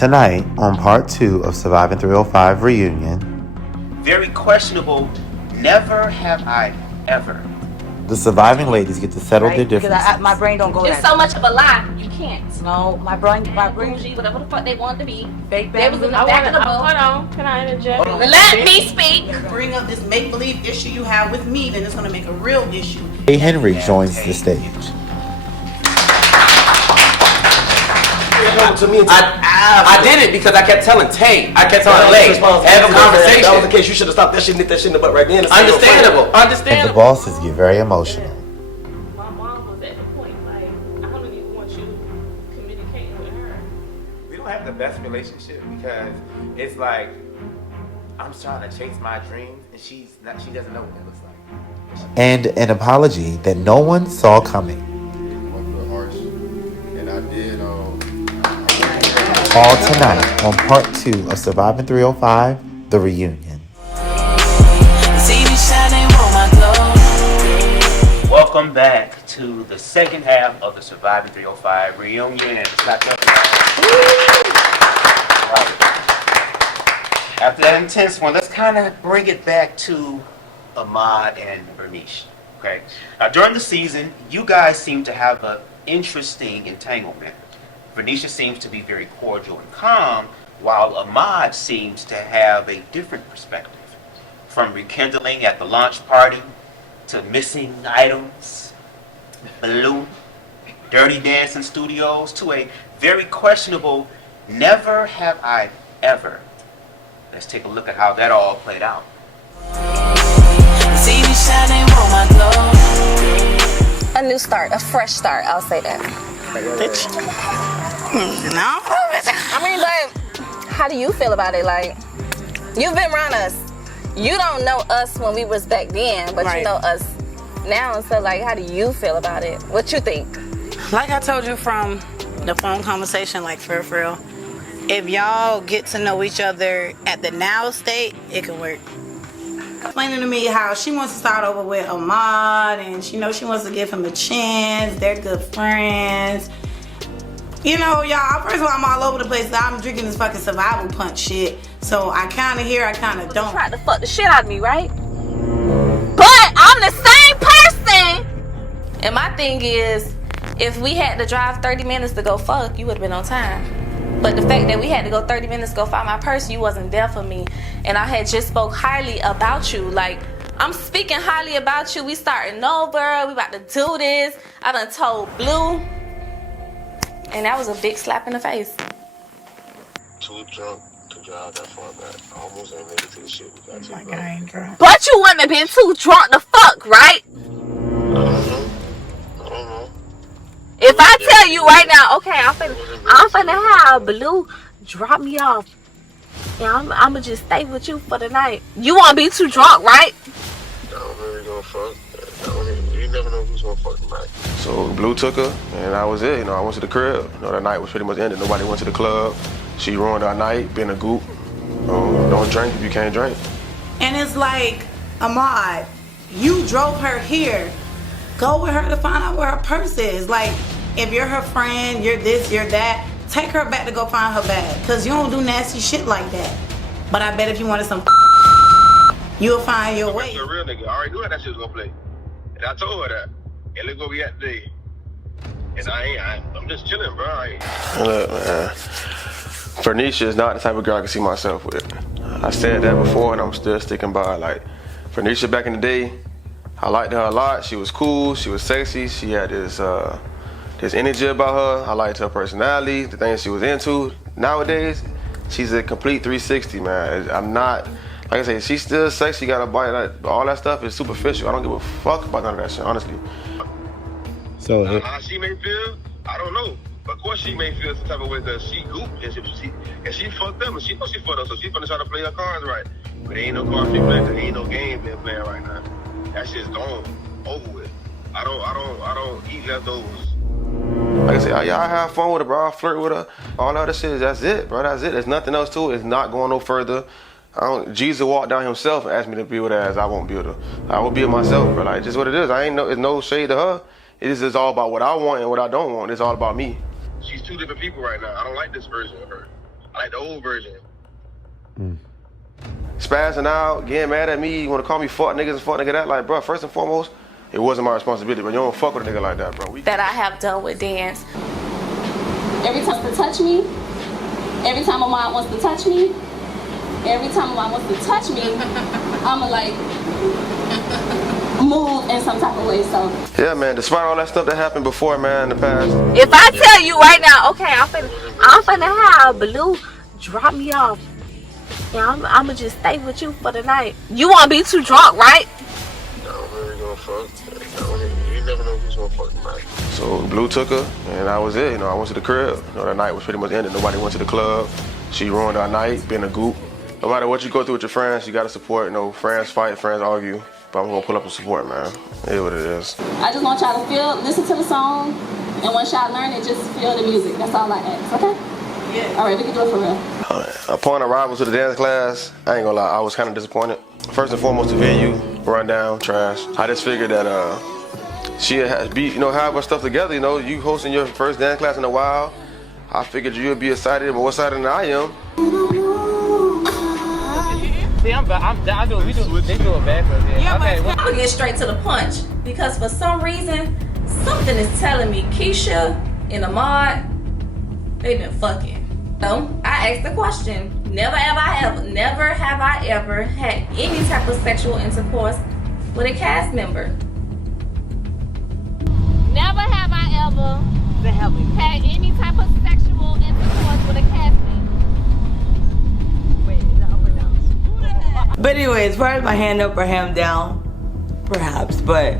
Tonight, on part 2 of Surviving 305 Reunion. Very questionable, never have I ever. The surviving ladies get to settle their differences. Because my brain don't go there. It's so much of a lie. You can't. No, my brain. Bougie, whatever the fuck they wanted to be. Fake They was in the back of the book. Hold on. Can I interject? Let me speak. If you bring up this make-believe issue you have with me, then it's going to make a real issue. Tay Henry joins the stage. I did it because I kept telling Tay, I kept telling Lay, have a conversation. That was the case. You should have stopped that shit and hit that shit in the butt right then. Understandable. And the bosses get very emotional. My mom was at the point, like, I don't even want you communicating with her. We don't have the best relationship because it's like I'm trying to chase my dreams and she doesn't know what it looks like. And an apology that no one saw coming. And I did. All tonight on part 2 of Surviving 305, The Reunion. Welcome back to the second half of the Surviving 305 Reunion. After that intense one, let's kind of bring it back to Ahmad and Fernisha. Okay. Now during the season, you guys seem to have an interesting entanglement. Fernisha seems to be very cordial and calm, while Ahmad seems to have a different perspective. From rekindling at the launch party, to missing items, balloon, dirty dancing studios, to a very questionable never have I ever. Let's take a look at how that all played out. A new start, a fresh start, I'll say that. No? I mean, like, how do you feel about it? Like, you've been around us. You don't know us when we was back then, but you know us now. So, like, how do you feel about it? What you think? Like I told you from the phone conversation, like, for real, if y'all get to know each other at the now state, it can work. Explaining to me how she wants to start over with Ahmad, and she knows she wants to give him a chance. They're good friends. You know, y'all, first of all, I'm all over the place. I'm drinking this fucking survival punch shit. So I kind of hear, I kind of don't. Tried to fuck the shit out of me, right? But I'm the same person. And my thing is, if we had to drive 30 minutes to go fuck, you would have been on time. But the fact that we had to go 30 minutes to go find my purse, you wasn't there for me. And I had just spoke highly about you. Like, I'm speaking highly about you. We starting over. We about to do this. I done told Blue. And that was a big slap in the face. Too drunk to drive that far back. I almost ain't made it to the shit. I ain't drunk. But you wouldn't have been too drunk to fuck, right? I don't know. If I tell you right now, okay, I'm finna have Blue drop me off. And I'ma just stay with you for the night. You won't be too drunk, right? I don't really gonna fuck. You never know who's gonna fuck tonight. So Blue took her, and that was it. You know, I went to the crib. You know, that night was pretty much ended. Nobody went to the club. She ruined our night, being a goop. Don't drink if you can't drink. And it's like, Ahmad, you drove her here. Go with her to find out where her purse is. Like, if you're her friend, you're this, you're that, take her back to go find her bag. Because you don't do nasty shit like that. But I bet if you wanted some you'll find your way. You're a real nigga. I already knew how that shit was gonna play. And I told her that. And look where we at today. And I'm just chilling, bro. Look, man. Fernisha is not the type of girl I can see myself with. I said that before, and I'm still sticking by. Like, Fernisha back in the day, I liked her a lot. She was cool. She was sexy. She had this energy about her. I liked her personality, the things she was into. Nowadays, she's a complete 360, man. I'm not, like I say, she's still sexy, got a body, like, all that stuff is superficial. I don't give a fuck about none of that shit, honestly. So how she may feel, I don't know. Of course she may feel some type of way because she gooped and she fucked up and she knows she fucked up, so she's gonna try to play her cards right. But there ain't no card she playing, there ain't no game being playing right now. That shit's gone, over with. I don't eat leftovers. Like I said, I have fun with her, bro. I flirt with her. All that other shit, that's it, bro. That's it. There's nothing else to it. It's not going no further. Jesus walked down himself and asked me to be with her as I won't be with her. I will be with myself, bro. Like, just what it is. It's no shade to her. It is just all about what I want and what I don't want. It's all about me. She's two different people right now. I don't like this version of her. I like the old version. Spazzing out, getting mad at me, you wanna call me fuck niggas and fuck nigga that, like, bro, first and foremost, it wasn't my responsibility, but you don't fuck with a nigga like that, bro. That I have done with dance. Every time to touch me, every time Ahmad wants to touch me, every time Ahmad wants to touch me, I'ma like move in some type of way. So yeah, man, despite all that stuff that happened before, man, in the past. If I tell you right now, okay, I'm finna have Blue drop me off. Yeah, I'ma just stay with you for the night. You won't be too drunk, right? No, really gonna fuck. You never know who's gonna fuck tonight. So Blue took her, and that was it. You know, I went to the crib. You know, that night was pretty much ended. Nobody went to the club. She ruined our night, being a goop. No matter what you go through with your friends, you gotta support. You know, friends fight, friends argue. But I'm gonna pull up and support, man. It is what it is. I just want y'all to listen to the song, and once y'all learn it, just feel the music. That's all I ask, okay? Yeah. All right, we can do it for real. Upon arrival to the dance class, I ain't gonna lie, I was kind of disappointed. First and foremost, the venue, rundown, trash. I just figured that she had have her stuff together. You know, you hosting your first dance class in a while. I figured you'd be excited, more excited than I am. See, I'm doing, they do it backwards. Yeah, okay. I'm gonna get straight to the punch because for some reason, something is telling me Keisha and Ahmad, they been fucking. So I asked the question. Never have I ever had any type of sexual intercourse with a cast member. Never have I ever had any type of sexual intercourse with a cast member. Wait, is that up or down? But anyway, as far as my hand up or hand down, perhaps, but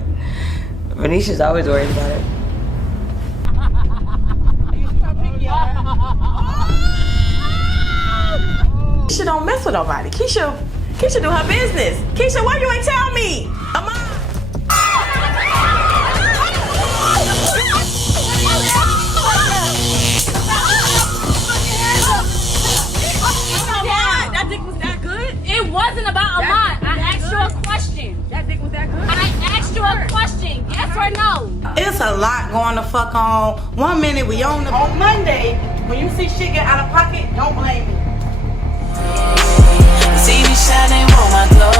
Venisha's always worried about it. Keisha don't mess with nobody. Keisha do her business. Keisha, why you ain't tell me? That dick was that good? It wasn't about Ahmad. I asked you a question. That dick was that good? I asked you a question. Yes or no? It's a lot going to fuck on. 1 minute we on Monday, when you see shit get out of pocket, don't blame me. See me shining on my glow.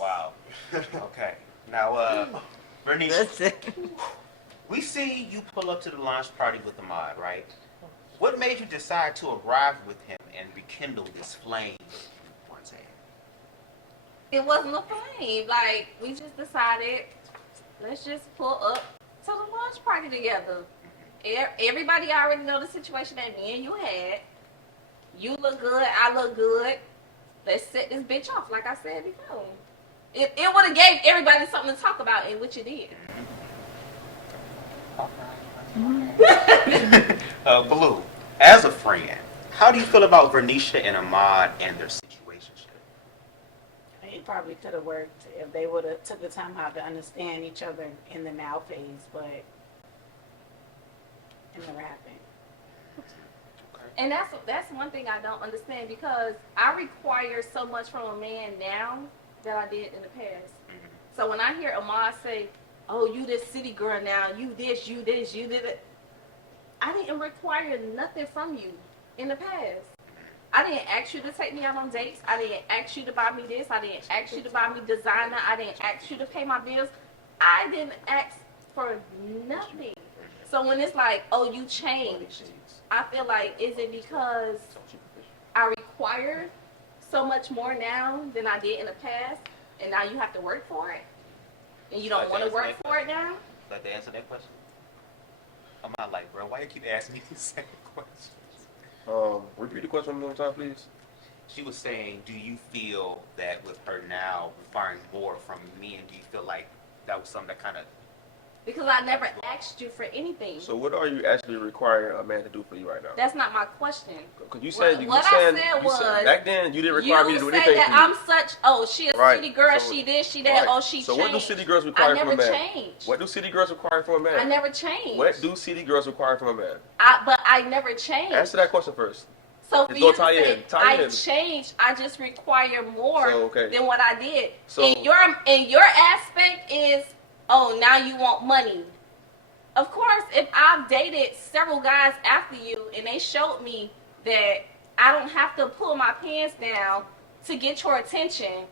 Wow. Okay. Now, Fernisha, we see you pull up to the launch party with Ahmad, right? What made you decide to arrive with him and rekindle this flame once again? It wasn't a flame. Like, we just decided, let's just pull up to the launch party together. Everybody already know the situation that me and you had. You look good, I look good. Let's set this bitch off, like I said before. It would have gave everybody something to talk about, and which it did. Blue, as a friend, how do you feel about Fernisha and Ahmad and their situationship? It probably could have worked if they would have took the time out to understand each other in the now phase, but it never happened. And that's one thing I don't understand, because I require so much from a man now that I did in the past. So when I hear Ahmad say, "Oh, you this city girl now, you this, you did it," I didn't require nothing from you in the past. I didn't ask you to take me out on dates. I didn't ask you to buy me this. I didn't ask you to buy me designer. I didn't ask you to pay my bills. I didn't ask for nothing. So when it's like, "Oh, you changed," I feel like, is it because I require so much more now than I did in the past, and now you have to work for it, and you don't want to work for it now? Like to answer that question? I'm not like, bro, why you keep asking me the same questions? Repeat the question one more time, please. She was saying, do you feel that with her now requiring more from me, and do you feel like that was something that kind of... Because I never asked you for anything. So what are you actually requiring a man to do for you right now? That's not my question. Because you said back then you didn't require me to do anything. You say that I'm such, she a city girl, she this, she that, she changed. So what do city girls require from a man? I never changed. What do city girls require from a man? I never changed. What do city girls require from a man? But I never changed. Answer that question first. So for you to say I changed, I just require more than what I did. So in your aspect is, now you want money. Of course, if I've dated several guys after you and they showed me that I don't have to pull my pants down to get your attention.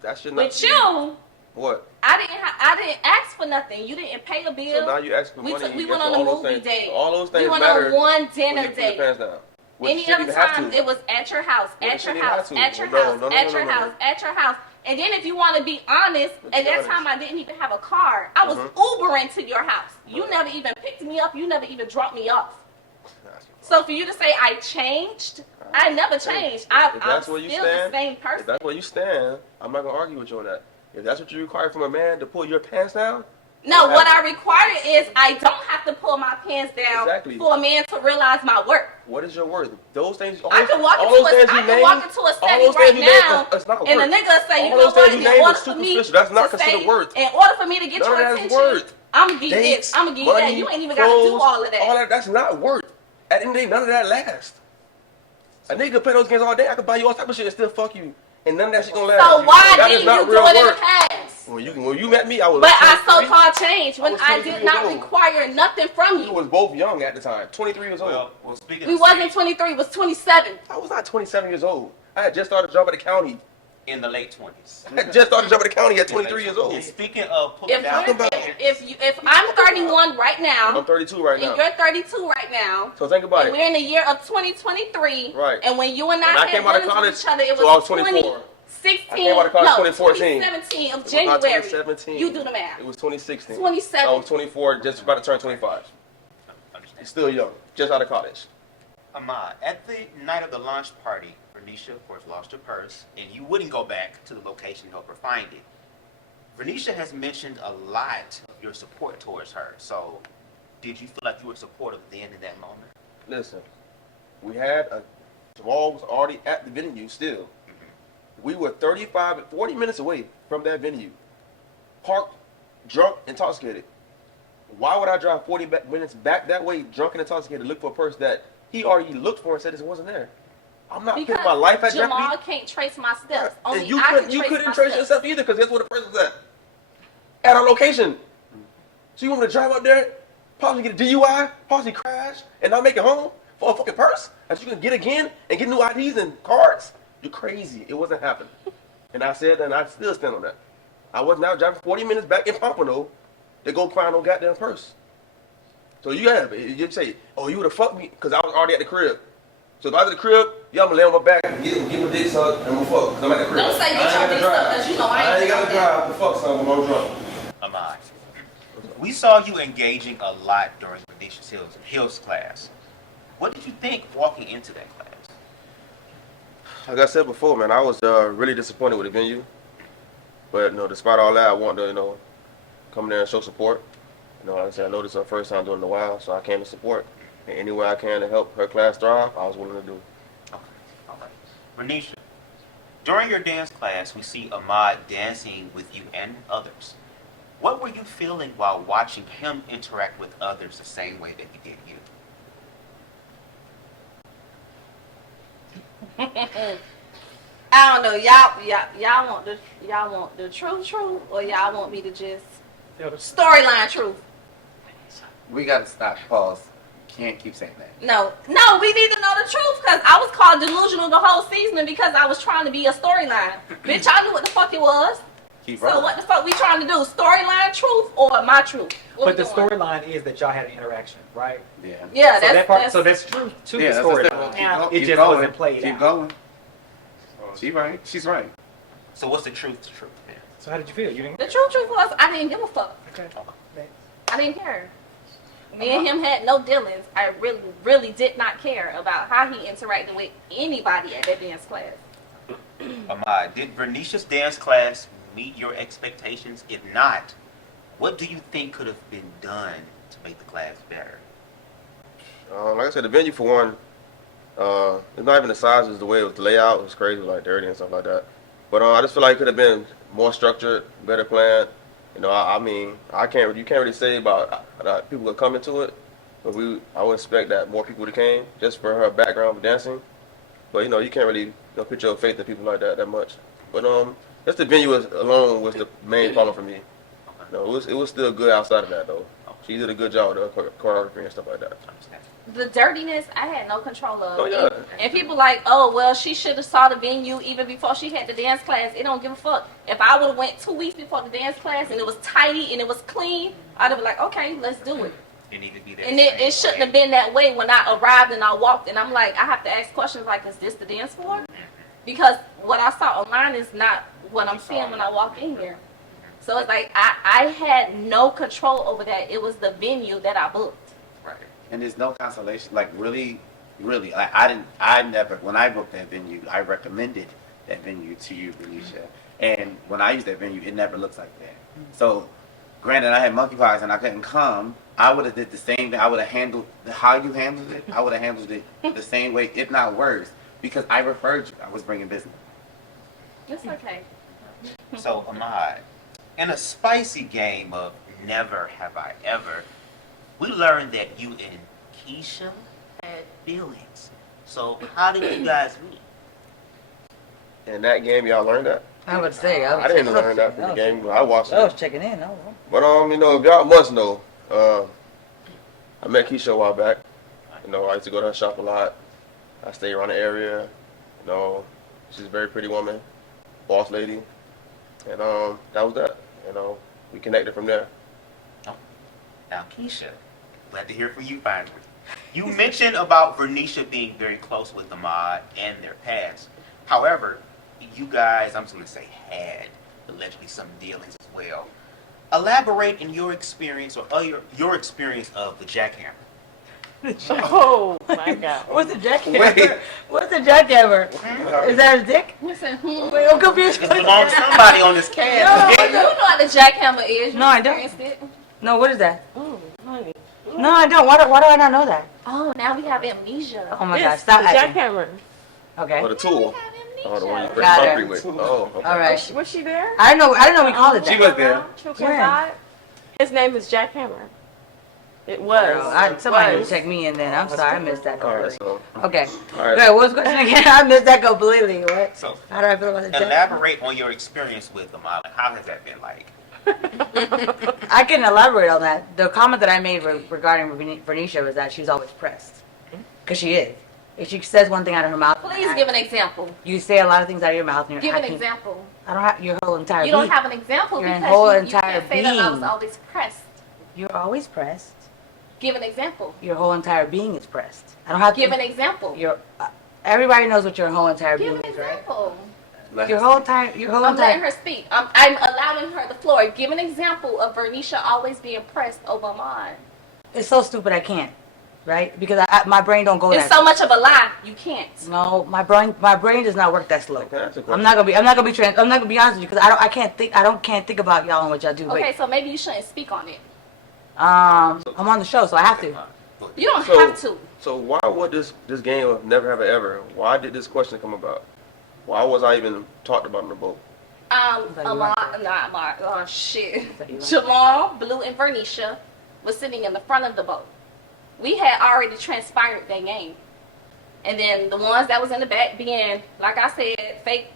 That should not With be. you, What? I didn't ask for nothing. You didn't pay a bill. So now you ask for money. We Yes, went on all a those movie things- date. All those things we went matter on one when dinner you put your date. pants down. Which Any shouldn't other even have time to. it was at your house, Well, it at your shouldn't even house, have to. at your No, house, no, no, at no, your no, no. house, at your house. And then if you want to be honest, at that time I didn't even have a car. I was Mm-hmm. Ubering to your house. You never even picked me up. You never even dropped me off. So for you to say I changed, I never changed. I'm that's still where you the stand, same person. If that's where you stand, I'm not gonna argue with you on that. If that's what you require from a man to pull your pants down, No, what I require is I don't have to pull my pants down Exactly. for a man to realize my worth. what is your worth? Those things. I can walk into a setting right now, and a nigga say, you know what? In order for me that's not to considered say, worth. in order for me to get None of your that is attention, worth. I'm gonna give you Dates, this. I'm gonna give you that. money, You ain't even got to do clothes, all of that. that's not worth. At the end of the day, none of that lasts. A nigga play those games all day. I could buy you all type of shit and still fuck you, and none of that shit gonna last. So why That didn't is not you do real it in the worth. past? When you met me, I was. But I 23. so-called changed when was I 23 did not years old. require nothing from We you. was both young at the time, 23 years old. Well, speaking We of wasn't 23, it was 27. I was not 27 years old. I had just started a job at the county. in the late 20s. I had just started a job at the county at 23 years old. And speaking of pulling down If I'm 31 right now, I'm 32 right now. and you're 32 right now, So think about and it. we're in the year of 2023, Right. and when you and When I I came had out of dinner with college, each other, it so I was was 24. 2016, I came out of college no, 2014. 2017 of It was not January. 2017. You do the math. It was 2016. 27. I was 24, just about to turn 25. Still young, just out of college. Ahmad, at the night of the launch party, Fernisha, of course, lost her purse, and you wouldn't go back to the location to help her find it. Fernisha has mentioned a lot of your support towards her. So, did you feel like you were supportive then in that moment? Listen, we had Jamal was already at the venue still. We were 40 minutes away from that venue. Parked, drunk, intoxicated. Why would I drive 40 minutes back that way, drunk and intoxicated, to look for a purse that he already looked for and said it wasn't there? I'm not putting my life at jeopardy. Jamal can't trace my steps. Only And you I couldn't, can trace my trace steps. yourself either, because guess where the purse was at? At our location. So you want me to drive up there, possibly get a DUI, possibly crash, and not make it home for a fucking purse that you can get again and get new IDs and cards? You're crazy. It wasn't happening. And I said that, and I still stand on that. I was now driving 40 minutes back in Pompano to go find no goddamn purse. So you say, oh, you would have fucked me because I was already at the crib. So if I was at the crib, y'all gonna lay on my back and get my dick sucked and I'm gonna fuck because I'm at the crib. Don't say get your dick sucked because you know I ain't got to drive to fuck something when I'm drunk. Ahmad, we saw you engaging a lot during Fernisha's Hills class. What did you think walking into that class? Like I said before, man, I was really disappointed with the venue. But, despite all that, I want to, come there and show support. Like I said, I know this is our first time doing it in a while, so I came to support. And any way I can to help her class thrive, I was willing to do. Okay, all right. Fernisha, during your dance class, we see Ahmad dancing with you and others. What were you feeling while watching him interact with others the same way that he did you? I don't know, y'all want the truth, or y'all want me to just storyline truth? We gotta stop. Pause. Can't keep saying that. No, we need to know the truth because I was called delusional the whole season because I was trying to be a storyline. Bitch, I knew what the fuck it was. Keep So rolling. what the fuck we trying to do? Storyline truth or my truth? What But we the doing? storyline is that y'all had an interaction, right? Yeah. Yeah, So that's that part. that's, So that's true to Yeah, the that's what I storyline. said. It Keep just going. wasn't played Keep out. going. She's right. She's right. So what's the truth to truth then? So how did you feel? You didn't. the truth was I didn't give a fuck. Okay. I didn't care. Me and him had no dealings. I really did not care about how he interacted with anybody at that dance class. Ahmad, did Fernisha's dance class meet your expectations? If not, what do you think could have been done to make the class better? Like I said, the venue for one, it's not even the size, it's the way it was laid out. It was crazy, like dirty and stuff like that. But I just feel like it could have been more structured, better planned. You can't really say about people that come into it, but I would expect that more people would have came just for her background with dancing. But you can't really put your faith in people like that much. But just the venue alone was the main problem for me. It was still good outside of that though. She did a good job with the choreography and stuff like that. The dirtiness, I had no control of. Oh, yeah. And people like, oh, well, she should have saw the venue even before she had the dance class. It don't give a fuck. If I would have went 2 weeks before the dance class and it was tidy and it was clean, I'd have been like, okay, let's do it. It need to be that And same it shouldn't way. have been that way when I arrived and I walked. And I'm like, I have to ask questions like, is this the dance floor? Because what I saw online is not what I'm seeing when I walk in here. So it's like, I had no control over that. It was the venue that I booked. Right. And there's no consolation. Like really, like I never, when I booked that venue, I recommended that venue to you, Fernisha. And when I use that venue, it never looks like that. So, granted, I had monkeypox and I couldn't come. I would have did the same thing. I would have handled how you handled it. I would have handled it the same way, if not worse, because I referred you. I was bringing business. It's okay. So, Ahmad, in a spicy game of Never Have I Ever, we learned that you and Keisha had feelings. So, how did you guys meet? In that game, y'all learned that? I would say. I didn't learn that from the game. I watched it. I was checking in. But you know, if y'all must know, I met Keisha a while back. You know, I used to go to her shop a lot. I stay around the area. You know, she's a very pretty woman, boss lady, and that was that. You know, we connected from there. Now, Keisha, glad to hear from you finally. You mentioned about Fernisha being very close with Ahmad and their past. However, you guys, I'm just going to say, had allegedly some dealings as well. Elaborate in your experience or your experience of the jackhammer. Oh my God! What's a jackhammer? What's a jackhammer? Is that his dick? Listen, Wait, I'm confused. It belongs to somebody on this cast. You know what the jackhammer is. No, I don't. It. No, what is that? Oh, honey. No, I don't. Why do I not know that? Oh, now we have amnesia. Oh my God! Stop acting. Jackhammer. Okay. Or the tool. Oh, the one you break Got concrete her. with. Oh, okay. All right. Was she there? I didn't know we called it that. She was there. When? His name is Jackhammer. It was. Girl, somebody need to check me in then. I'm sorry, I missed that All right, completely. so. Okay. All right. Good. What was the question again? I missed that completely. What? So, How do I feel about the jackhammer? elaborate on your experience with Ahmad. Like, how has that been like? I can elaborate on that. The comment that I made regarding Fernisha was that she's always pressed. Because she is. If she says one thing out of her mouth, Please give an example. you say a lot of things out of your mouth. And Give an acting- example. I don't have your whole entire You don't being. have an example Your because whole you entire can't say that I was being. always pressed. You're always pressed. Give an example. Your whole entire being is pressed. I don't have to Give an example. everybody knows what your whole entire Give being an is, right? example. Your whole entire I'm letting her speak. I'm allowing her the floor. Give an example of Fernisha always being pressed over mine. It's so stupid I can't, right? Because my brain don't go It's that. so much of a lie. You can't. No, my brain does not work that slow. I'm not gonna be honest with you because I can't think about y'all and what y'all do. Okay, Wait. so maybe you shouldn't speak on it. I'm on the show, so I have to. You don't have to. So why would this game of Never Have I Ever? Why did this question come about? Why was I even talked about in the boat? Jamal, Blue, and Fernisha was sitting in the front of the boat. We had already transpired that game. And then the ones that was in the back being, like I said, fake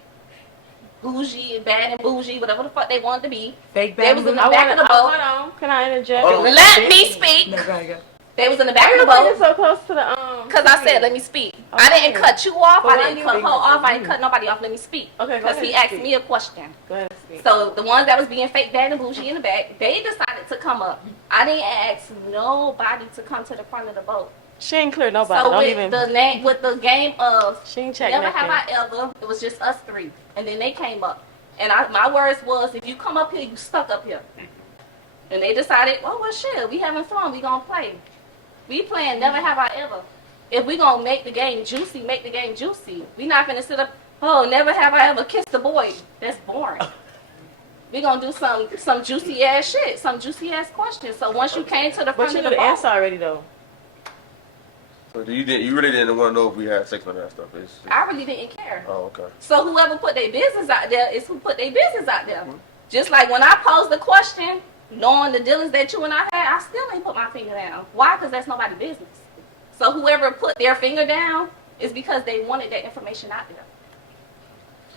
bougie, bad and bougie, whatever the fuck they wanted to be. Fake They was in the back of the boat. Hold on. Can I interject? Let me speak. No, go ahead. They was in the back of the Everybody boat. is so close to the Because I said, let me speak. I didn't cut you off. But I why didn't you cut her being off. I didn't cut nobody off. Let me speak. Okay, go Because ahead he and asked speak. me a question. Go ahead and speak. So the ones that was being fake bad and bougie in the back, they decided to come up. I didn't ask nobody to come to the front of the boat. She ain't clear nobody. So Don't with even. the game of She ain't check Never nothing. Have I Ever, it was just us three. And then they came up. And my words was, if you come up here, you stuck up here. And they decided, well shit, we having fun, we gonna play. We playing Never Have I Ever. If we gonna make the game juicy, make the game juicy. We not gonna sit up, oh, never have I ever kissed a boy. That's boring. We gonna do some juicy ass shit, some juicy ass questions. So once you came to the But front you of knew the the boat, answer already though. So you really didn't want to know if we had sex on that stuff? I really didn't care. Oh, okay. So whoever put their business out there is who put their business out there. Just like when I posed the question, knowing the dealings that you and I had, I still ain't put my finger down. Why? Because that's nobody's business. So whoever put their finger down is because they wanted that information out there.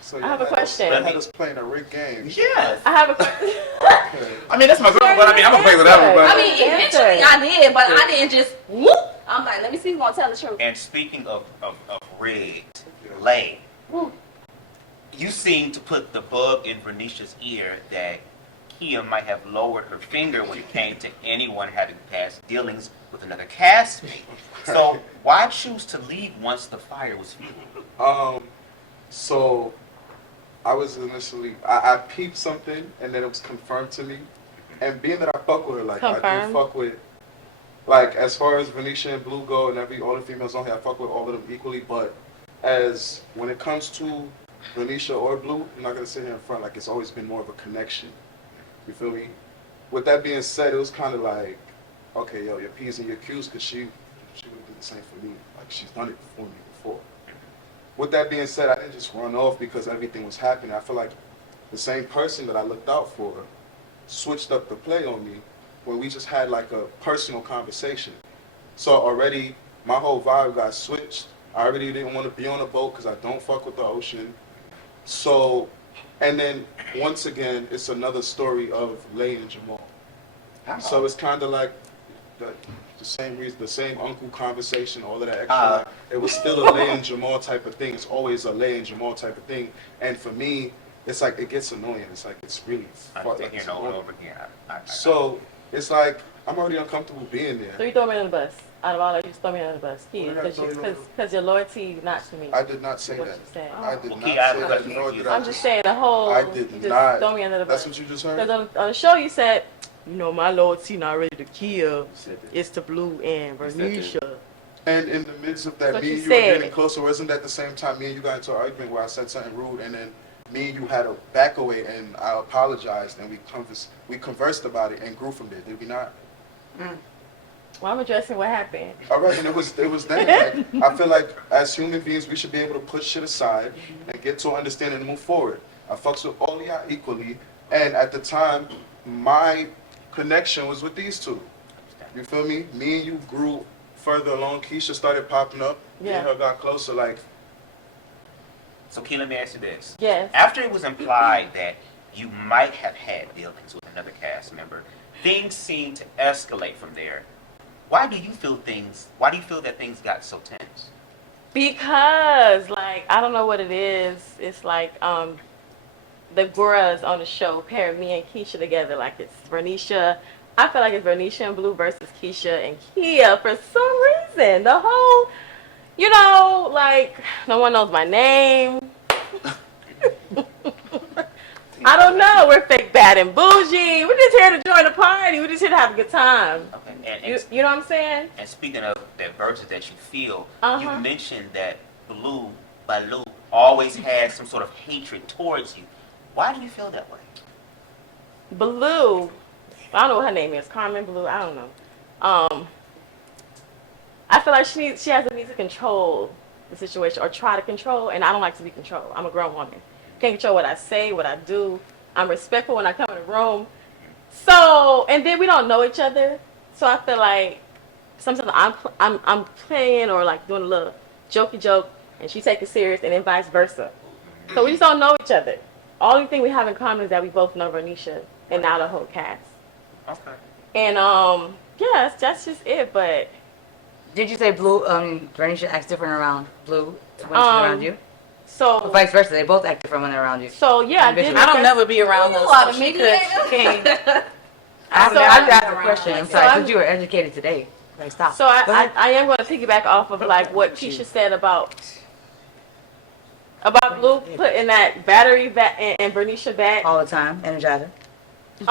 So I have a question. I had us playing a rigged game. Yes. I have a question. I mean, that's my girl, but I mean, I'm gonna play whatever. But I mean, eventually I did, but I didn't just whoop. I'm like, let me see who's gonna tell the truth. And speaking of rigged, Lay, you seem to put the bug in Vernisha's ear that Kia might have lowered her finger when it came to anyone having past dealings with another castmate. So why choose to leave once the fire was fueled? So I was initially, I peeped something and then it was confirmed to me. And being that I fuck with her, like I do fuck with, like as far as Vernisha and Blue go and all the females on here, I fuck with all of them equally. But as when it comes to Vernisha or Blue, I'm not gonna sit here in front, like it's always been more of a connection. You feel me? With that being said, it was kind of like, okay, yo, your P's and your Q's, because she would do the same for me. Like she's done it for me before. With that being said, I didn't just run off because everything was happening. I feel like the same person that I looked out for switched up the play on me when we just had like a personal conversation. So already my whole vibe got switched. I already didn't want to be on a boat because I don't fuck with the ocean. So, and then once again, it's another story of Lay and Jamal. So it's kind of like the same reason, the same uncle conversation, all of that extra. It was still a Lay and Jamal type of thing. It's always a Lay and Jamal type of thing. And for me, it's like it gets annoying. It's like it's really I'm here and over again. So it's like I'm already uncomfortable being there. So you throw me under the bus. Out of all that, you just throw me under the bus. Because your loyalty not to me. I did not say that. I did not say that. Nor did I'm just saying the whole. I did you just not. Throw me under the bus. That's what you just heard? Because on the show you said, you know, my loyalty not ready to kill. It's to Blue and Vernisha. And in the midst of that, me and you were getting closer. Wasn't that the same time me and you got into an argument where I said something rude, and then me and you had a back away, and I apologized, and we conversed about it and grew from there. Did we not? Well, I'm addressing what happened. All right, and it was then. Like, I feel like as human beings, we should be able to put shit aside and get to an understanding and move forward. I fucks with all y'all equally, and at the time, my connection was with these two. You feel me? Me and you grew further along. Keisha started popping up. Me and her got closer. Like. So, Key, let me ask you this. Yes. After it was implied that you might have had dealings with another cast member, things seemed to escalate from there. Why do you feel that things got so tense? Because, like, I don't know what it is. It's like the girls on the show paired me and Keisha together. Like, it's Vernisha. I feel like it's Vernisha and Blue versus Keisha and Kia for some reason. The whole, you know, like, no one knows my name. I don't know. We're fake bad and bougie. We're just here to join the party. We're just here to have a good time. Okay. You know what I'm saying? And speaking of that versus that you feel, you mentioned that Baloo always had some sort of hatred towards you. Why do you feel that way? Baloo, I don't know what her name is. Carmen Baloo, I don't know. I feel like she has a need to control the situation or try to control, and I don't like to be controlled. I'm a grown woman. Can't control what I say, what I do. I'm respectful when I come in the room. So, and then we don't know each other. So I feel like sometimes I'm playing or like doing a little jokey joke, and she take it serious, and then vice versa. So we just don't know each other. Only thing we have in common is that we both know Vernisha and now the whole cast. Okay. And yes, that's just it. But did you say Blue? Vernisha acts different around Blue when she's around you. So or vice versa, they both act different when they're around you. So yeah, I don't never be around her. I have to ask a question. I'm sorry, because you were educated today. Like, stop. So I am going to piggyback off of like what Keisha said about Blue putting that battery back and Vernisha back all the time, Energizer. Vernisha.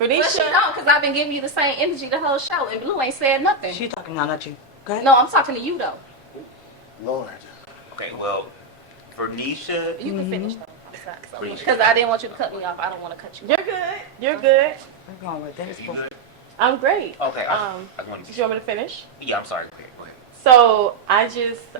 Well, she don't, because I've been giving you the same energy the whole show, and Blue ain't said nothing. She talking now, not you. Go ahead. No, I'm talking to you though. Lord. Okay, well, Vernisha. You can finish though. Because I didn't want you to cut me off. I don't want to cut you off. You're good. You're good. We're going with this. You good? I'm great. Okay. Do you want me to finish? Yeah, I'm sorry. Okay, go ahead. So I just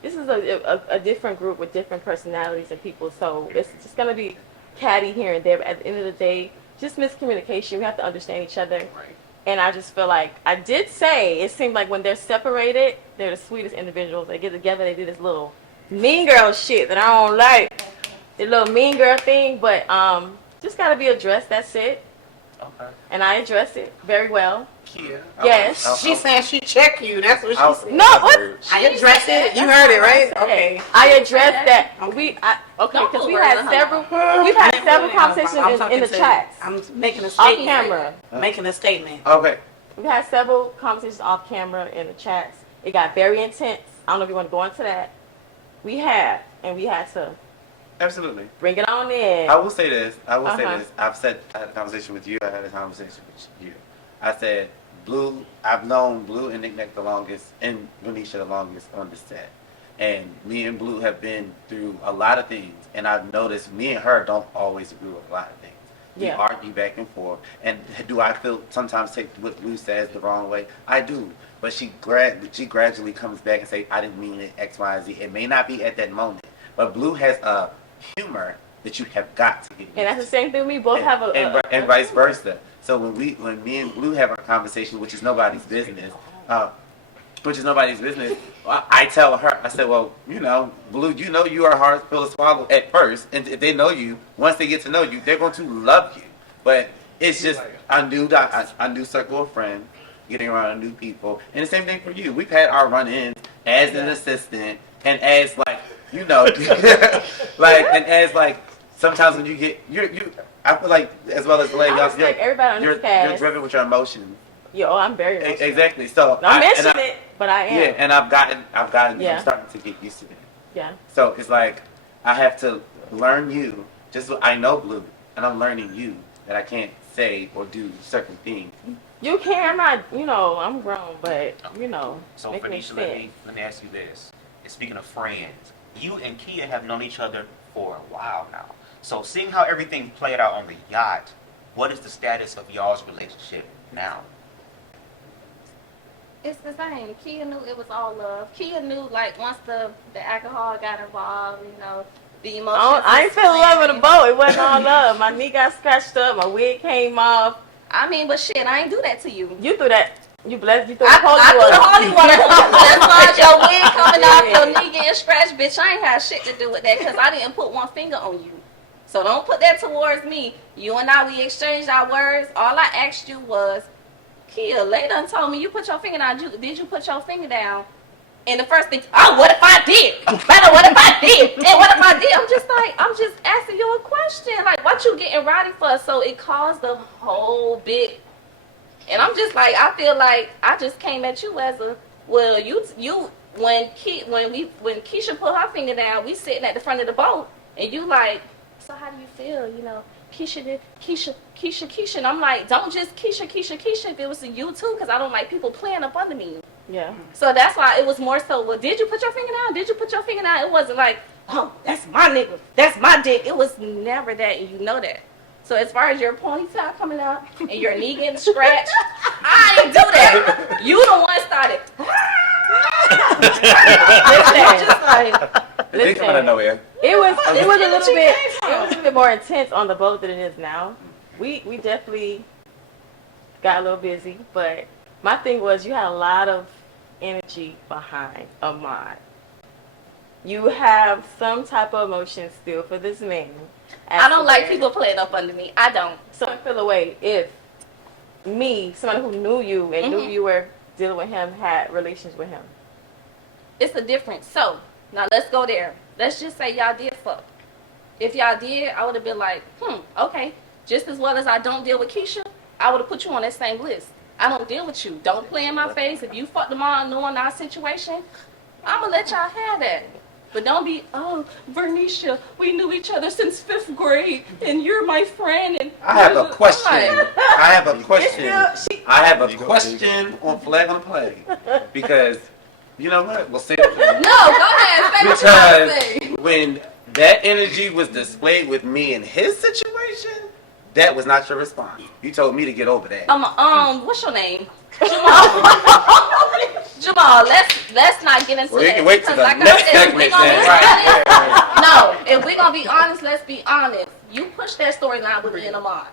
this is a different group with different personalities and people. So it's just gonna be catty here and there. But at the end of the day, just miscommunication. We have to understand each other. Right. And I just feel like I did say it seemed like when they're separated, they're the sweetest individuals. They get together, they do this little mean girl shit that I don't like. The little mean girl thing, but just gotta be addressed. That's it. Okay. And I address it very well. Yeah. Yes. She's saying she checked you. That's what she said. No, what? I addressed it. You heard it, right? Okay. I addressed that. Okay, because we've had several conversations in the chats. I'm making a statement. Off camera. Making a statement. Okay. We've had several conversations off camera in the chats. It got very intense. I don't know if you want to go into that. We had to Absolutely. bring it on in. I will say this. I had a conversation with you. I had a conversation with you. I said, Blue, I've known Blue and Nick Nack the longest, and Venetia the longest on the set. And me and Blue have been through a lot of things. And I've noticed me and her don't always agree with a lot of things. We argue back and forth. And do I sometimes take what Blue says the wrong way? I do. But she gradually comes back and say, I didn't mean it, X, Y, and Z. It may not be at that moment. But Blue has a humor that you have got to get used to. And that's the same thing. We both have and vice versa. So when me and Blue have our conversation, which is nobody's business, I tell her, I said, well, Blue, you are a hard pill to swallow at first, and if they know you, once they get to know you, they're going to love you. But it's just a new circle of friends, getting around new people, and the same thing for you. We've had our run-ins as an assistant, and as sometimes when you get I feel like, as well as Lay, you're driven with your emotions. I'm very emotional. Exactly. So I mentioned it, but I am. Yeah, and I've gotten. I'm starting to get used to it. Yeah. So it's like I have to learn you. Just so I know Blue, and I'm learning you that I can't say or do certain things. You can. I'm not. I'm grown, but So make Fernisha, let me ask you this. And speaking of friends, you and Kia have known each other for a while now. So seeing how everything played out on the yacht, what is the status of y'all's relationship now? It's the same. Kia knew it was all love. Kia knew, once the alcohol got involved, the emotions. I ain't feel love in the boat. It wasn't all love. My knee got scratched up. My wig came off. I mean, but shit, I ain't do that to you. You threw that. You blessed. You threw the holy water. I threw the holy water. That's why your wig coming off, your knee getting scratched, bitch. I ain't had shit to do with that because I didn't put one finger on you. So don't put that towards me. You and I, we exchanged our words. All I asked you was, Kia, Lay done told me you put your finger down. Did you put your finger down? And the first thing, what if I did? Better, what if I did? And what if I did? I'm just asking you a question. What you getting rowdy for? So it caused the whole big. And I'm just I feel like I just came at you as when Keisha put her finger down, we sitting at the front of the boat, and you so how do you feel? Keisha did, Keisha. And I'm like, don't just Keisha if it was you too, because I don't like people playing up under me. Yeah. So that's why it was more so, well, did you put your finger down? Did you put your finger down? It wasn't that's my nigga. That's my dick. It was never that, and you know that. So as far as your ponytail coming out and your knee getting scratched, I ain't do that. You the one started. They come out of nowhere. It was a little bit more intense on the boat than it is now. We definitely got a little busy, but my thing was you had a lot of energy behind Ahmad. You have some type of emotion still for this man. I don't like people playing up under me. I don't. So I feel away if somebody who knew you and knew you were dealing with him, had relations with him. It's a difference. So now let's go there. Let's just say y'all did fuck. If y'all did, I would have been like, okay. Just as well as I don't deal with Keisha, I would have put you on that same list. I don't deal with you. Don't play in my face. If you fucked them all knowing our situation, I'm going to let y'all have that. But don't be, Vernisha, we knew each other since 5th grade, and you're my friend. And I have a question. I have a question on Flag on the Play. Because, you know what? We'll say it. No, go ahead. Say because when that energy was displayed with me in his situation, that was not your response. You told me to get over that. What's your name? Jamal, let's not get into well, that. You can wait till the next segment. No, if we're gonna be honest, let's be honest. You pushed that storyline with me and Ahmad.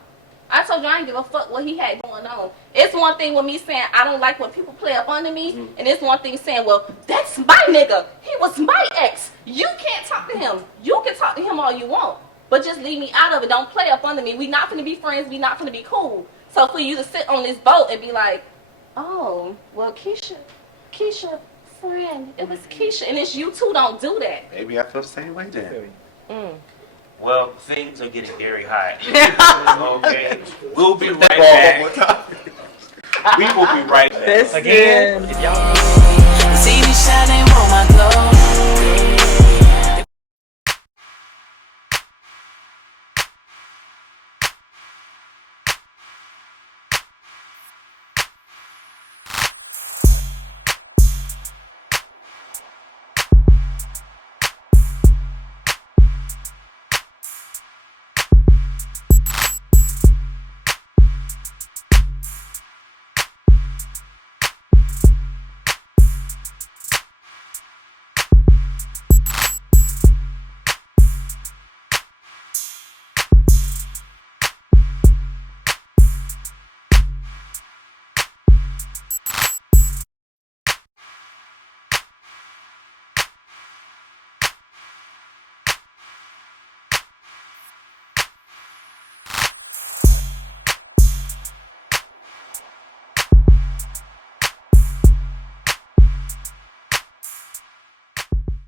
I told you I didn't give a fuck what he had going on. It's one thing with me saying I don't like when people play up under me, and it's one thing saying, well, that's my nigga. He was my ex. You him. You can talk to him all you want, but just leave me out of it. Don't play up under me. We not finna be friends. We not finna be cool. So for you to sit on this boat and be like, oh, well, Keisha, friend, it was Keisha, and it's you two. Don't do that. Maybe I feel the same way then. Well, things are getting very hot. Okay, we'll be right back. We will be right back. Again. See me shining on my glow.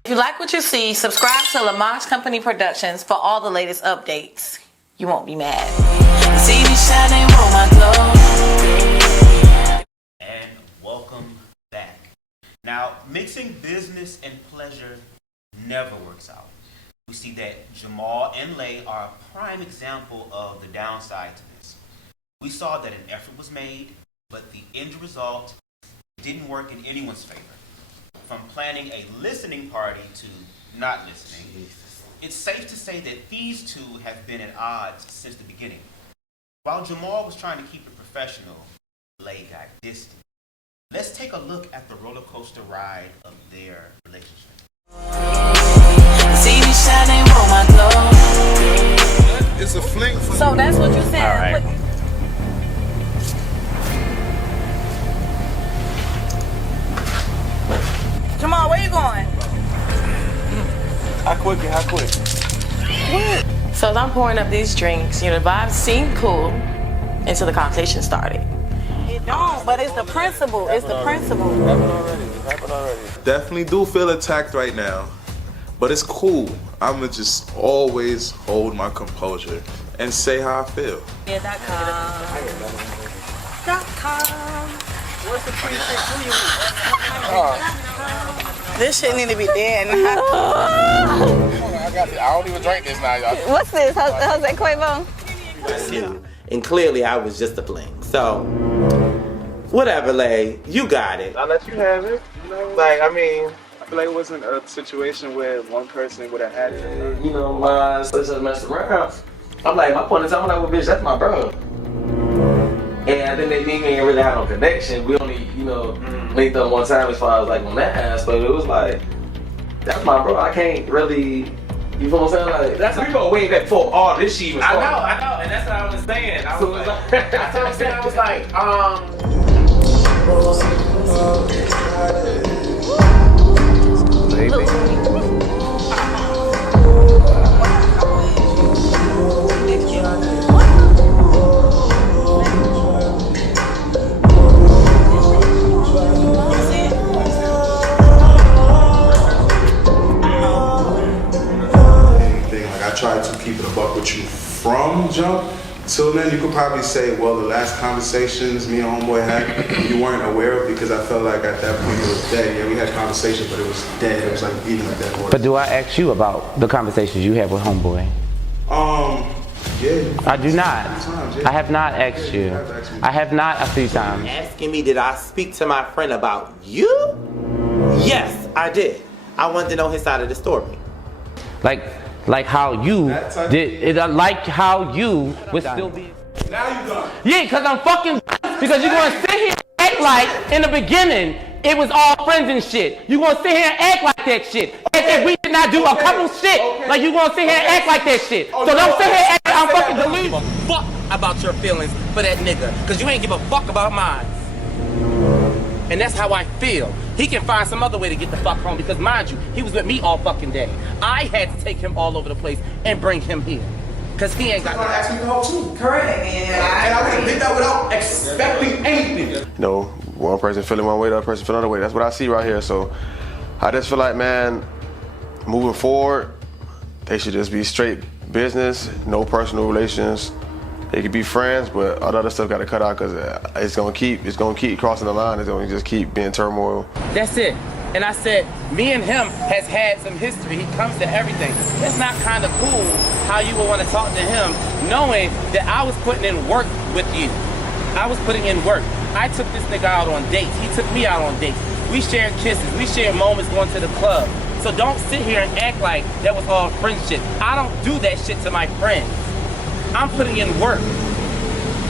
If you like what you see, subscribe to Lamont Company Productions for all the latest updates. You won't be mad. See me shining on my glow. And welcome back. Now, mixing business and pleasure never works out. We see that Jamal and Lay are a prime example of the downside to this. We saw that an effort was made, but the end result didn't work in anyone's favor. From planning a listening party to not listening, it's safe to say that these two have been at odds since the beginning. While Jamal was trying to keep it professional, Lay got distant. Let's take a look at the roller coaster ride of their relationship. See me shining on my glow. It's a fling. So that's what you said. All right. Jamal, where you going? How quick? So as I'm pouring up these drinks, the vibes seemed cool until the conversation started. It don't, but it's the principle. It's the principle. Happened already. Definitely do feel attacked right now, but it's cool. I'ma just always hold my composure and say how I feel. Yeah, .com. What's the prefix? Who you This shit need to be dead. I don't even drink this now, y'all. What's this? Jose Cuervo? And clearly I was just a fling. So, whatever, Lay, you got it. I'll let you have it. I feel like it wasn't a situation where one person would have had it. My sister messed around. I'm like, my point in time, I'm like, well, bitch, that's my bro. And I think they think we ain't really have no connection. We only, linked up one time as far as like on that ass, but it was like, that's my bro. I can't really, you feel what I'm saying? Like, that's we go way back before all this shit was started. I know, and that's what I was saying. I was like, that's what I'm saying. I was I tried to keep it a buck with you from jump. Till then, you could probably say, well, the last conversations me and homeboy had, you weren't aware of because I felt like at that point it was dead. Yeah, we had conversations, but it was dead. It was like eating a dead horse. But do I ask you about the conversations you had with homeboy? Yeah. I do not. Times, yeah. I have not asked you. I have not a few times. Asking me, did I speak to my friend about you? Yes, I did. I wanted to know his side of the story. Like how you did it, like how you would still be. Now you done. Yeah, because I'm fucking. Because you're gonna sit here and act like in the beginning it was all friends and shit. You gonna sit here and act like that shit. As if we did not do a couple shit. Like you gonna sit here and act like that shit. So don't sit here and act like I'm fucking delusional. Give a fuck about your feelings for that nigga, cause you ain't give a fuck about mine. And that's how I feel. He can find some other way to get the fuck home because, mind you, he was with me all fucking day. I had to take him all over the place and bring him here. Because he ain't got to ask me to help too. Correct. And I would have did that without expecting anything. You know, one person feeling one way, the other person feeling another way. That's what I see right here. So I just feel like, man, moving forward, they should just be straight business, no personal relations. They could be friends, but all the other stuff got to cut out because it's gonna keep crossing the line. It's gonna just keep being turmoil. That's it. And I said, me and him has had some history. He comes to everything. It's not kind of cool how you would want to talk to him knowing that I was putting in work with you. I was putting in work. I took this nigga out on dates. He took me out on dates. We shared kisses. We shared moments going to the club. So don't sit here and act like that was all friendship. I don't do that shit to my friends. I'm putting in work.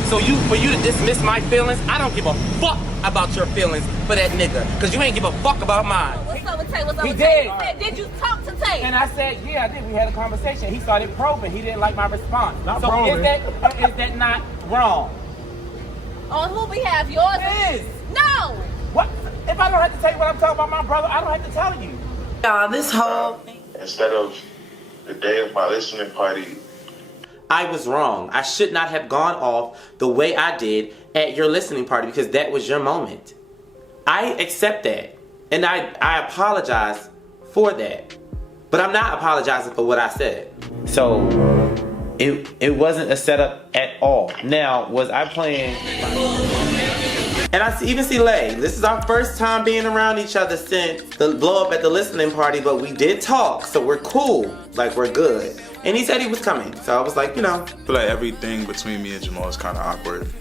So for you to dismiss my feelings, I don't give a fuck about your feelings for that nigga. Cause you ain't give a fuck about mine. What's up with Tay? What's up He with Tay? did. He said, did you talk to Tay? And I said, yeah, I did. We had a conversation. He started probing. He didn't like my response. Not so probing. is that not wrong? On who behalf? Yours? It is. No. What? If I don't have to tell you what I'm talking about my brother, I don't have to tell you. Y'all, this whole Instead of the day of my listening party, I was wrong. I should not have gone off the way I did at your listening party because that was your moment. I accept that. And I apologize for that. But I'm not apologizing for what I said. So, it wasn't a setup at all. Now, was I playing... And I even see Lay. This is our first time being around each other since the blow up at the listening party, but we did talk, so we're cool. Like, we're good. And he said he was coming, so I was like, you know. I feel like everything between me and Jamal is kind of awkward.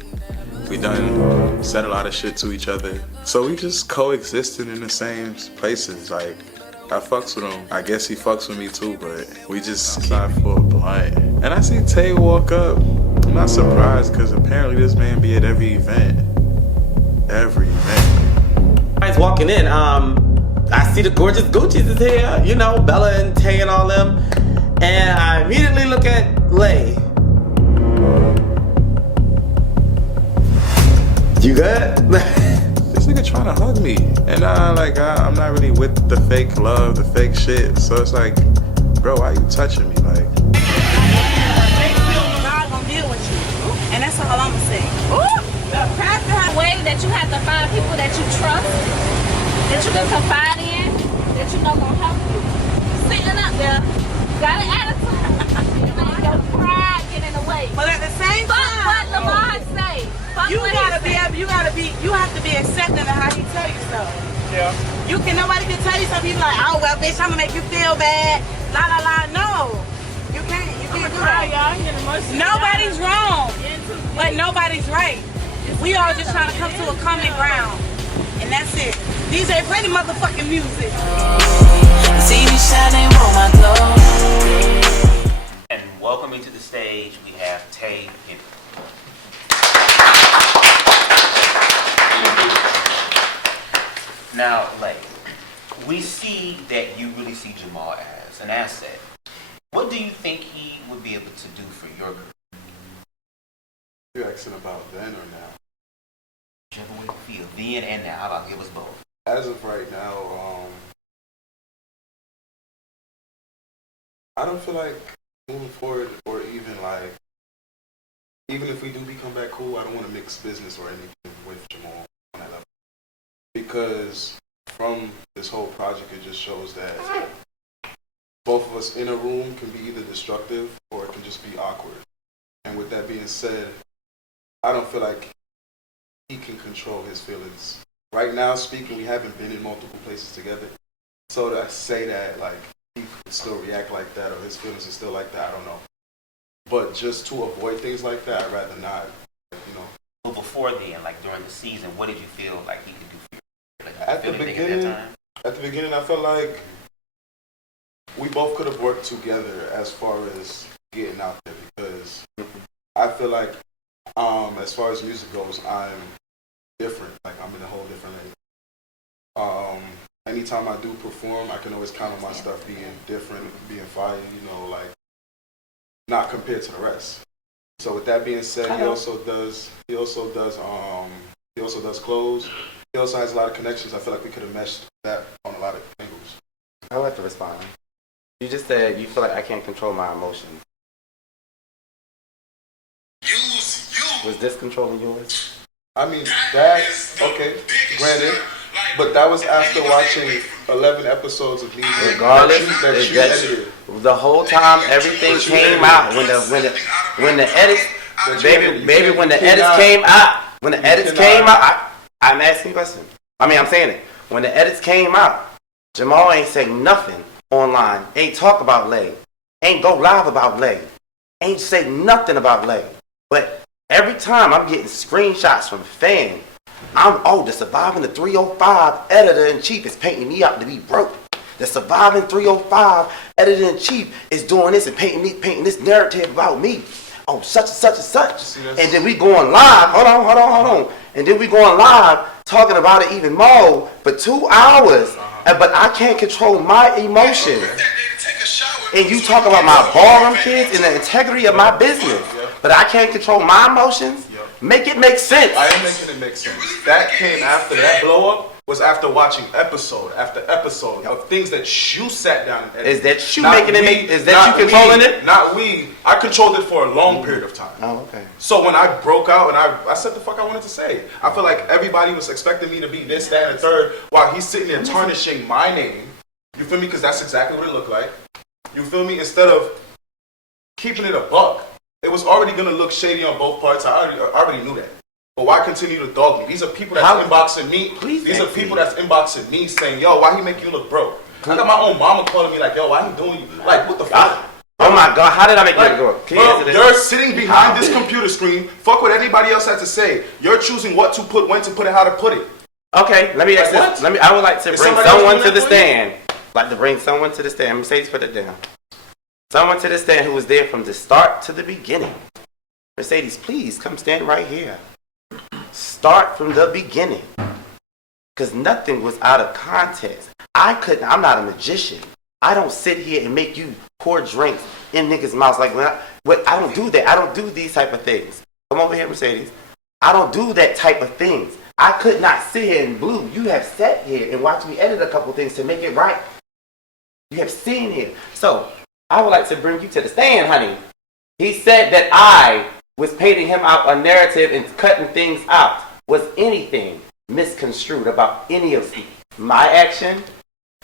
We done said a lot of shit to each other. So we just coexisted in the same places. Like, I fucks with him. I guess he fucks with me too, but we just outside for a blunt. And I see Tay walk up. I'm not surprised, because apparently this man be at every event. Every event. Guys walking in, I see the gorgeous Gucci's is here, you know, Bella and Tay and all them. And I immediately look at Lay. You good? This nigga trying to hug me. And I'm not really with the fake love, the fake shit. So it's like, bro, why you touching me? Like, God gonna deal with you. And that's all I'm gonna say. The way that you have to find people that you trust, that you can confide in, that you know gonna help you. Sitting up there, got an attitude, your pride get in the way. But at the same time, fuck what Lamar say. Fuck you what you have to be accepting of how he tell you stuff. Yeah. Nobody can tell you something. You be like, oh well, bitch, I'm gonna make you feel bad. La la la. No, you can't do that. Nobody's wrong, but nobody's right. We all just trying to come to a common ground, and that's it. DJ, play the motherfucking music. See me shining on my glow. And welcoming to the stage, we have Tay Henry. Now, Lay, we see that you really see Jamal as an asset. What do you think he would be able to do for your group? You're asking about then or now? Whichever way you feel, then and now. How about give us both? As of right now, I don't feel like moving forward, or even if we do become back cool, I don't want to mix business or anything with Jamal on that level. Because from this whole project, it just shows that both of us in a room can be either destructive or it can just be awkward. And with that being said, I don't feel like he can control his feelings. Right now, speaking, we haven't been in multiple places together. So to say that, like, he could still react like that or his feelings are still like that, I don't know. But just to avoid things like that, I'd rather not, you know. Well, before then, like during the season, what did you feel like he could do for you? Like, At the beginning, I felt like we both could have worked together as far as getting out there, because I feel like as far as music goes, I'm different. Like, I'm in a whole different lane. Anytime I do perform, I can always count on my stuff being different, being fire, you know, like, not compared to the rest. So with that being said, he also does clothes. He also has a lot of connections. I feel like we could have meshed that on a lot of angles. I'd like to respond. You just said you feel like I can't control my emotions. Was this controlling yours? I mean, that's okay, granted, but that was after watching 11 episodes of me. Regardless, that you edited. The whole time everything came out when the edits, baby, when the edits came out, I'm asking a question. I mean, I'm saying it. When the edits came out, Jamal ain't say nothing online. Ain't talk about Lay. Ain't go live about Lay. Ain't say nothing about Lay. But every time I'm getting screenshots from fans, the surviving the 305 editor-in-chief is painting me out to be broke. The surviving 305 editor-in-chief is doing this and painting this narrative about me. Oh, such and such and such. And then we going live. Hold on. And then we going live talking about it even more for 2 hours. But I can't control my emotions. And you talk about my ballroom kids and the integrity of my business. But I can't control my emotions. Make it make sense. I am making it make sense. That came after that blow up. Was after watching episode after episode of things that you sat down and edited. Is that you making it make? Is that you controlling it? Not we. I controlled it for a long period of time. Oh, okay. So when I broke out and I said the fuck I wanted to say, I feel like everybody was expecting me to be this, that, and the third, while he's sitting there tarnishing my name. You feel me? Because that's exactly what it looked like. You feel me? Instead of keeping it a buck, it was already gonna look shady on both parts. I already knew that. But why continue to dog me? These are people that's inboxing me. These are people that's inboxing me saying, yo, why he make you look broke? I got my own mama calling me like, yo, why he doing you? Like, what the fuck? Oh my God, how did I make you look broke? Bro, you're sitting behind this computer screen. Fuck what anybody else had to say. You're choosing what to put, when to put it, how to put it. Okay, let me ask this. I would like to bring someone to the stand. Let me say this, put it down. Someone to the stand who was there from the start to the beginning. Mercedes, please come stand right here. Start from the beginning. Because nothing was out of context. I'm not a magician. I don't sit here and make you pour drinks in niggas' mouths. Like, I don't do that. I don't do these type of things. Come over here, Mercedes. I don't do that type of things. I could not sit here and Blue. You have sat here and watched me edit a couple things to make it right. You have seen it. So, I would like to bring you to the stand, honey. He said that I was painting him out a narrative and cutting things out. Was anything misconstrued about any of my action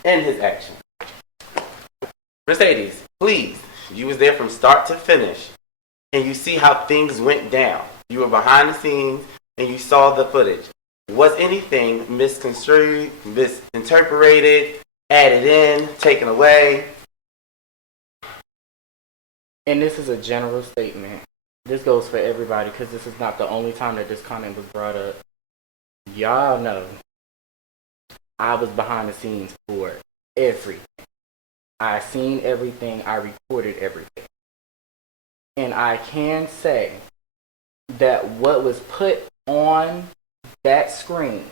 and his action? Mercedes, please. You was there from start to finish. And you see how things went down. You were behind the scenes and you saw the footage. Was anything misconstrued, misinterpreted, added in, taken away? And this is a general statement. This goes for everybody because this is not the only time that this comment was brought up. Y'all know I was behind the scenes for everything. I seen everything. I recorded everything. And I can say that what was put on that screen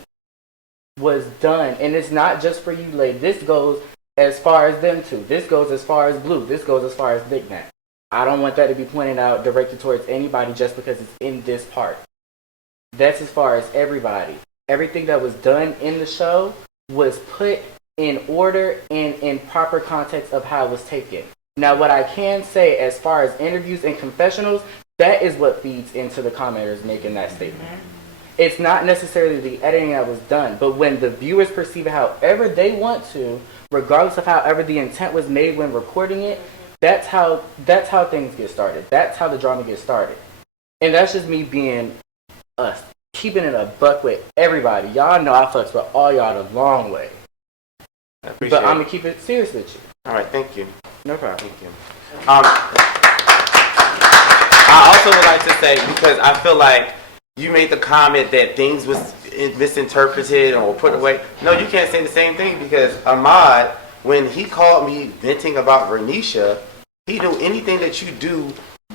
was done. And it's not just for you, Lay. This goes as far as them two. This goes as far as Blue. This goes as far as Big Mac. I don't want that to be pointed out, directed towards anybody just because it's in this part. That's as far as everybody. Everything that was done in the show was put in order and in proper context of how it was taken. Now, what I can say as far as interviews and confessionals, that is what feeds into the commenters making that statement. It's not necessarily the editing that was done, but when the viewers perceive it however they want to, regardless of however the intent was made when recording it, that's how things get started. That's how the drama gets started. And that's just me being us, keeping it a buck with everybody. Y'all know I fucks with all y'all the long way. But I'm going to keep it serious with you. All right, thank you. No problem. Thank you. I also would like to say, because I feel like you made the comment that things was misinterpreted or put away. No, you can't say the same thing because Ahmad, when he called me venting about Vernisha, he knew anything that you do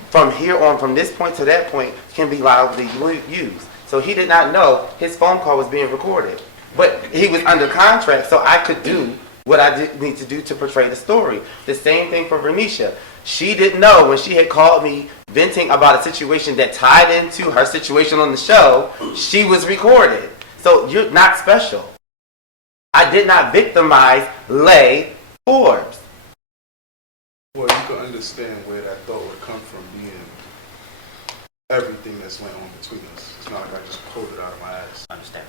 from here on, from this point to that point, can be loudly used. So he did not know his phone call was being recorded. But he was under contract, so I could do what I did need to do to portray the story. The same thing for Vernisha. She didn't know when she had called me venting about a situation that tied into her situation on the show, she was recorded. So you're not special. I did not victimize Lay Forbes. Well, you can understand where that thought would come from, being everything that's went on between us. It's not like I just pulled it out of my ass. Understand.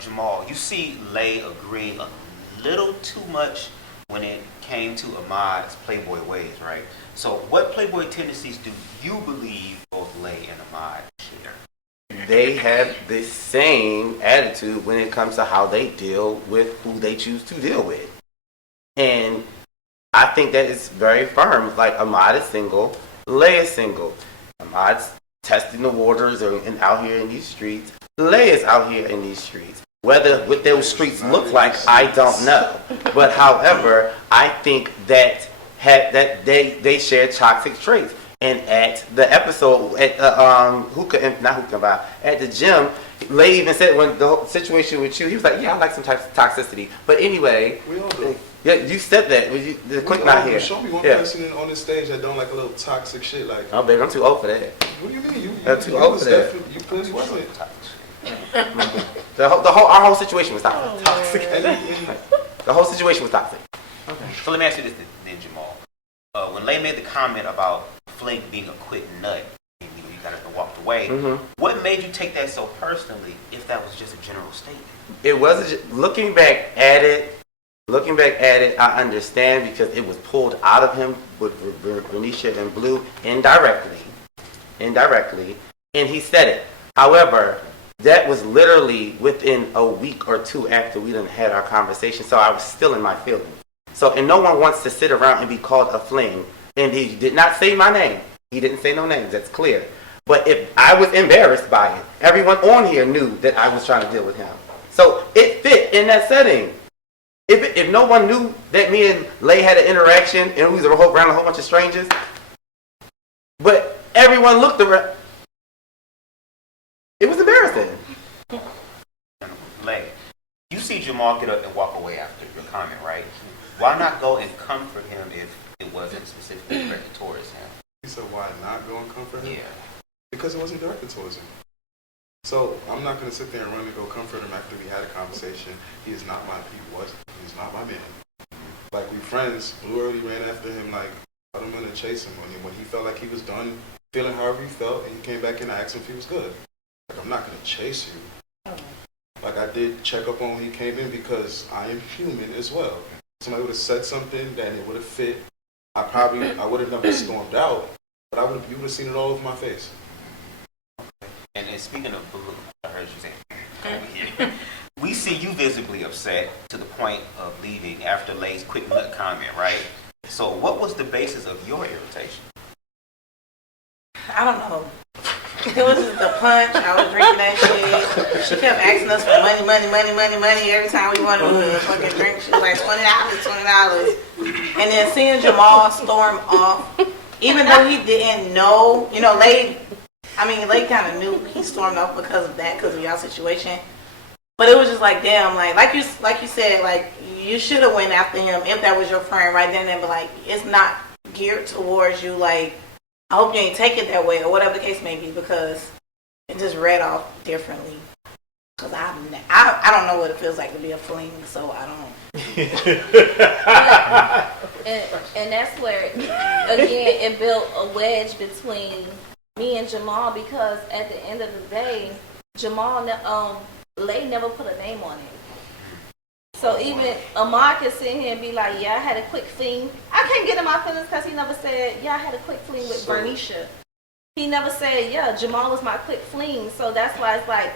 Jamal, you see Lay agreeing a little too much when it came to Ahmad's Playboy ways, right? So what Playboy tendencies do you believe both Lay and Ahmad share? They have the same attitude when it comes to how they deal with who they choose to deal with. And I think that is very firm. Like, Ahmad is single, Lay is single. Ahmad's testing the waters and out here in these streets. Lay is out here in these streets. Whether what those streets look like, I don't know. But however, I think that they share toxic traits. And at the episode at the at the gym, Lay even said, when the whole situation with you, he was like, "Yeah, I like some toxicity." But anyway, we all do. Yeah, you said that. The click not here. Show me one person on this stage that don't like a little toxic shit like. Oh, baby, I'm too old for that. What do you mean? I'm too old for that. You clearly wasn't. Our whole situation was toxic. The whole situation was toxic. Okay. So let me ask you this then, Jamal. When Lay made the comment about Flink being a quick nut, and you got up and walked away, what made you take that so personally if that was just a general statement? It wasn't. Looking back at it, I understand because it was pulled out of him with Fernisha and Blue indirectly, and he said it. However, that was literally within a week or two after we done had our conversation, so I was still in my feelings. So, and no one wants to sit around and be called a fling. And he did not say my name. He didn't say no names, that's clear. But if I was embarrassed by it, everyone on here knew that I was trying to deal with him. So it fit in that setting. If no one knew that me and Lay had an interaction and we was around a whole bunch of strangers, but everyone looked around, it was embarrassing. Lay, you see Jamal get up and walk away after your comment, right? Why not go and comfort him if it wasn't specifically directed towards him? He said, why not go and comfort him? Yeah. Because it wasn't directed towards him. So I'm not going to sit there and run and go comfort him after we had a conversation. He's not my man. Like, we friends. Blue already ran after him, like, I don't want to chase him. When he felt like he was done feeling however he felt, and he came back in, I asked him if he was good. Like, I'm not going to chase you. Like, I did check up on when he came in because I am human as well. Somebody would have said something that it would have fit. I would have never stormed out, but you would have seen it all over my face. And speaking of Blue, I heard you say over here. We see you visibly upset to the point of leaving after Lay's quick nut comment, right? So what was the basis of your irritation? I don't know. It was just a punch. I was drinking that shit. She kept asking us for money every time we wanted to fucking drink. She was like, $20. And then seeing Jamal storm off, even though he didn't know, Lay kind of knew he stormed off because of that, because of y'all situation. But it was just like, damn, like you said, like, you should have went after him if that was your friend right then and be like, it's not geared towards you, like, I hope you ain't take it that way, or whatever the case may be, because it just read off differently. Because I don't know what it feels like to be a fling, so I don't. and that's where, again, it built a wedge between me and Jamal, because at the end of the day, Lay never put a name on it. So even Ahmad can sit here and be like, yeah, I had a quick fling. I can't get in my feelings because he never said, yeah, I had a quick fling with Fernisha. He never said, yeah, Jamal was my quick fling. So that's why it's like,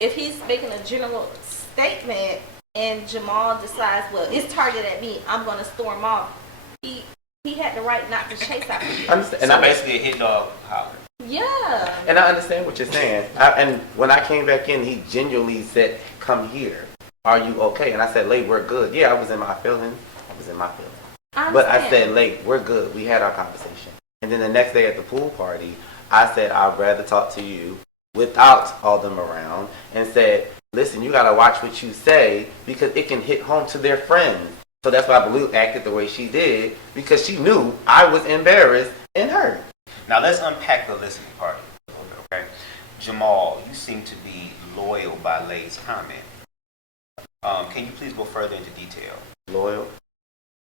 if he's making a general statement and Jamal decides, well, it's targeted at me, I'm going to storm off, he had the right not to chase after me. And I'm basically a hit dog holler. Yeah. And I understand what you're saying. And when I came back in, he genuinely said, come here. Are you okay? And I said, Lay, we're good. Yeah, I was in my feelings. But I said, Lay, we're good. We had our conversation. And then the next day at the pool party, I said, I'd rather talk to you without all them around, and said, listen, you got to watch what you say because it can hit home to their friends. So that's why Blue acted the way she did, because she knew I was embarrassed and hurt. Now let's unpack the listening part a little bit, okay? Jamal, you seem to be loyal by Lay's comment. Can you please go further into detail? Loyal?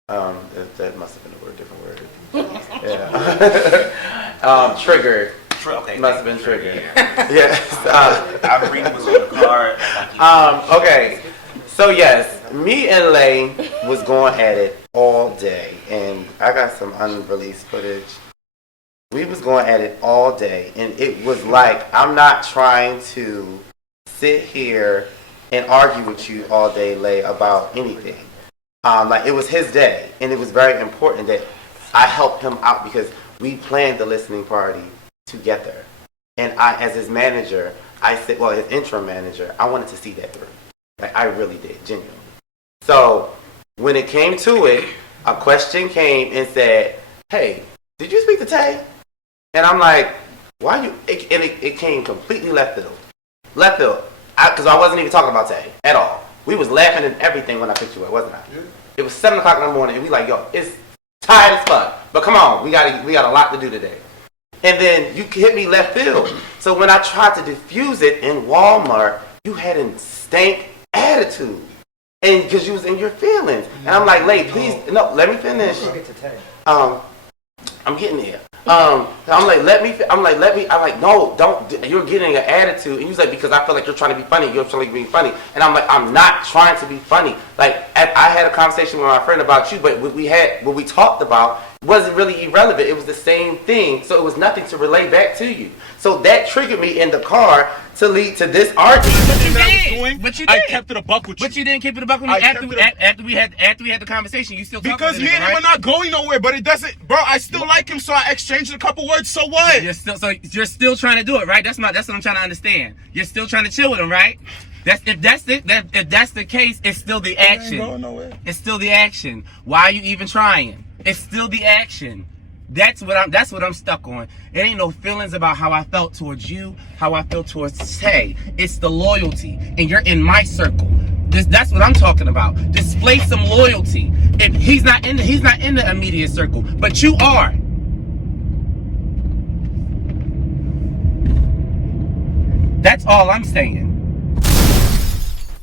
That must have been a different word. Yeah. Triggered. Okay. Must have been triggered. Yeah. Yes. I'm reading what's on the card. Okay. So yes, me and Lay was going at it all day, and I got some unreleased footage. We was going at it all day, and it was like, I'm not trying to sit here and argue with you all day, Lay, about anything. Like, it was his day, and it was very important that I helped him out because we planned the listening party together. And I, as his manager, I said, well, his interim manager, I wanted to see that through. Like, I really did, genuinely. So, when it came to it, a question came and said, hey, did you speak to Tay? And I'm like, why you? It came completely left field. Left field. Because I wasn't even talking about Tay at all. We was laughing and everything when I picked you up, wasn't I? Yeah. It was 7 o'clock in the morning, and we like, yo, it's tired as fuck. But come on, we got a lot to do today. And then you hit me left field. So when I tried to diffuse it in Walmart, you had a stank attitude. And because you was in your feelings. And I'm like, Lay, please, no, let me finish. I'm getting there. I'm like, no, don't, you're getting an attitude. And he was like, because I feel like you're trying to be funny. You're trying to be funny. And I'm like, I'm not trying to be funny. Like, I had a conversation with my friend about you, but what we talked about wasn't really irrelevant. It was the same thing. So it was nothing to relay back to you. So that triggered me in the car to lead to this argument. But you did. I kept it a buck with you. But you didn't keep it a buck with me after we had the conversation. You still talking because me and him are not going nowhere. But it doesn't, bro. I still like him, so I exchanged a couple words. So what? You're still trying to do it, right? That's what I'm trying to understand. You're still trying to chill with him, right? If that's the case, it's still the action. Ain't going nowhere. It's still the action. Why are you even trying? It's still the action. That's what I'm stuck on. It ain't no feelings about how I felt towards you, how I feel towards Tay. It's the loyalty, and you're in my circle. That's what I'm talking about. Display some loyalty. If he's not in the immediate circle, but you are. That's all I'm saying.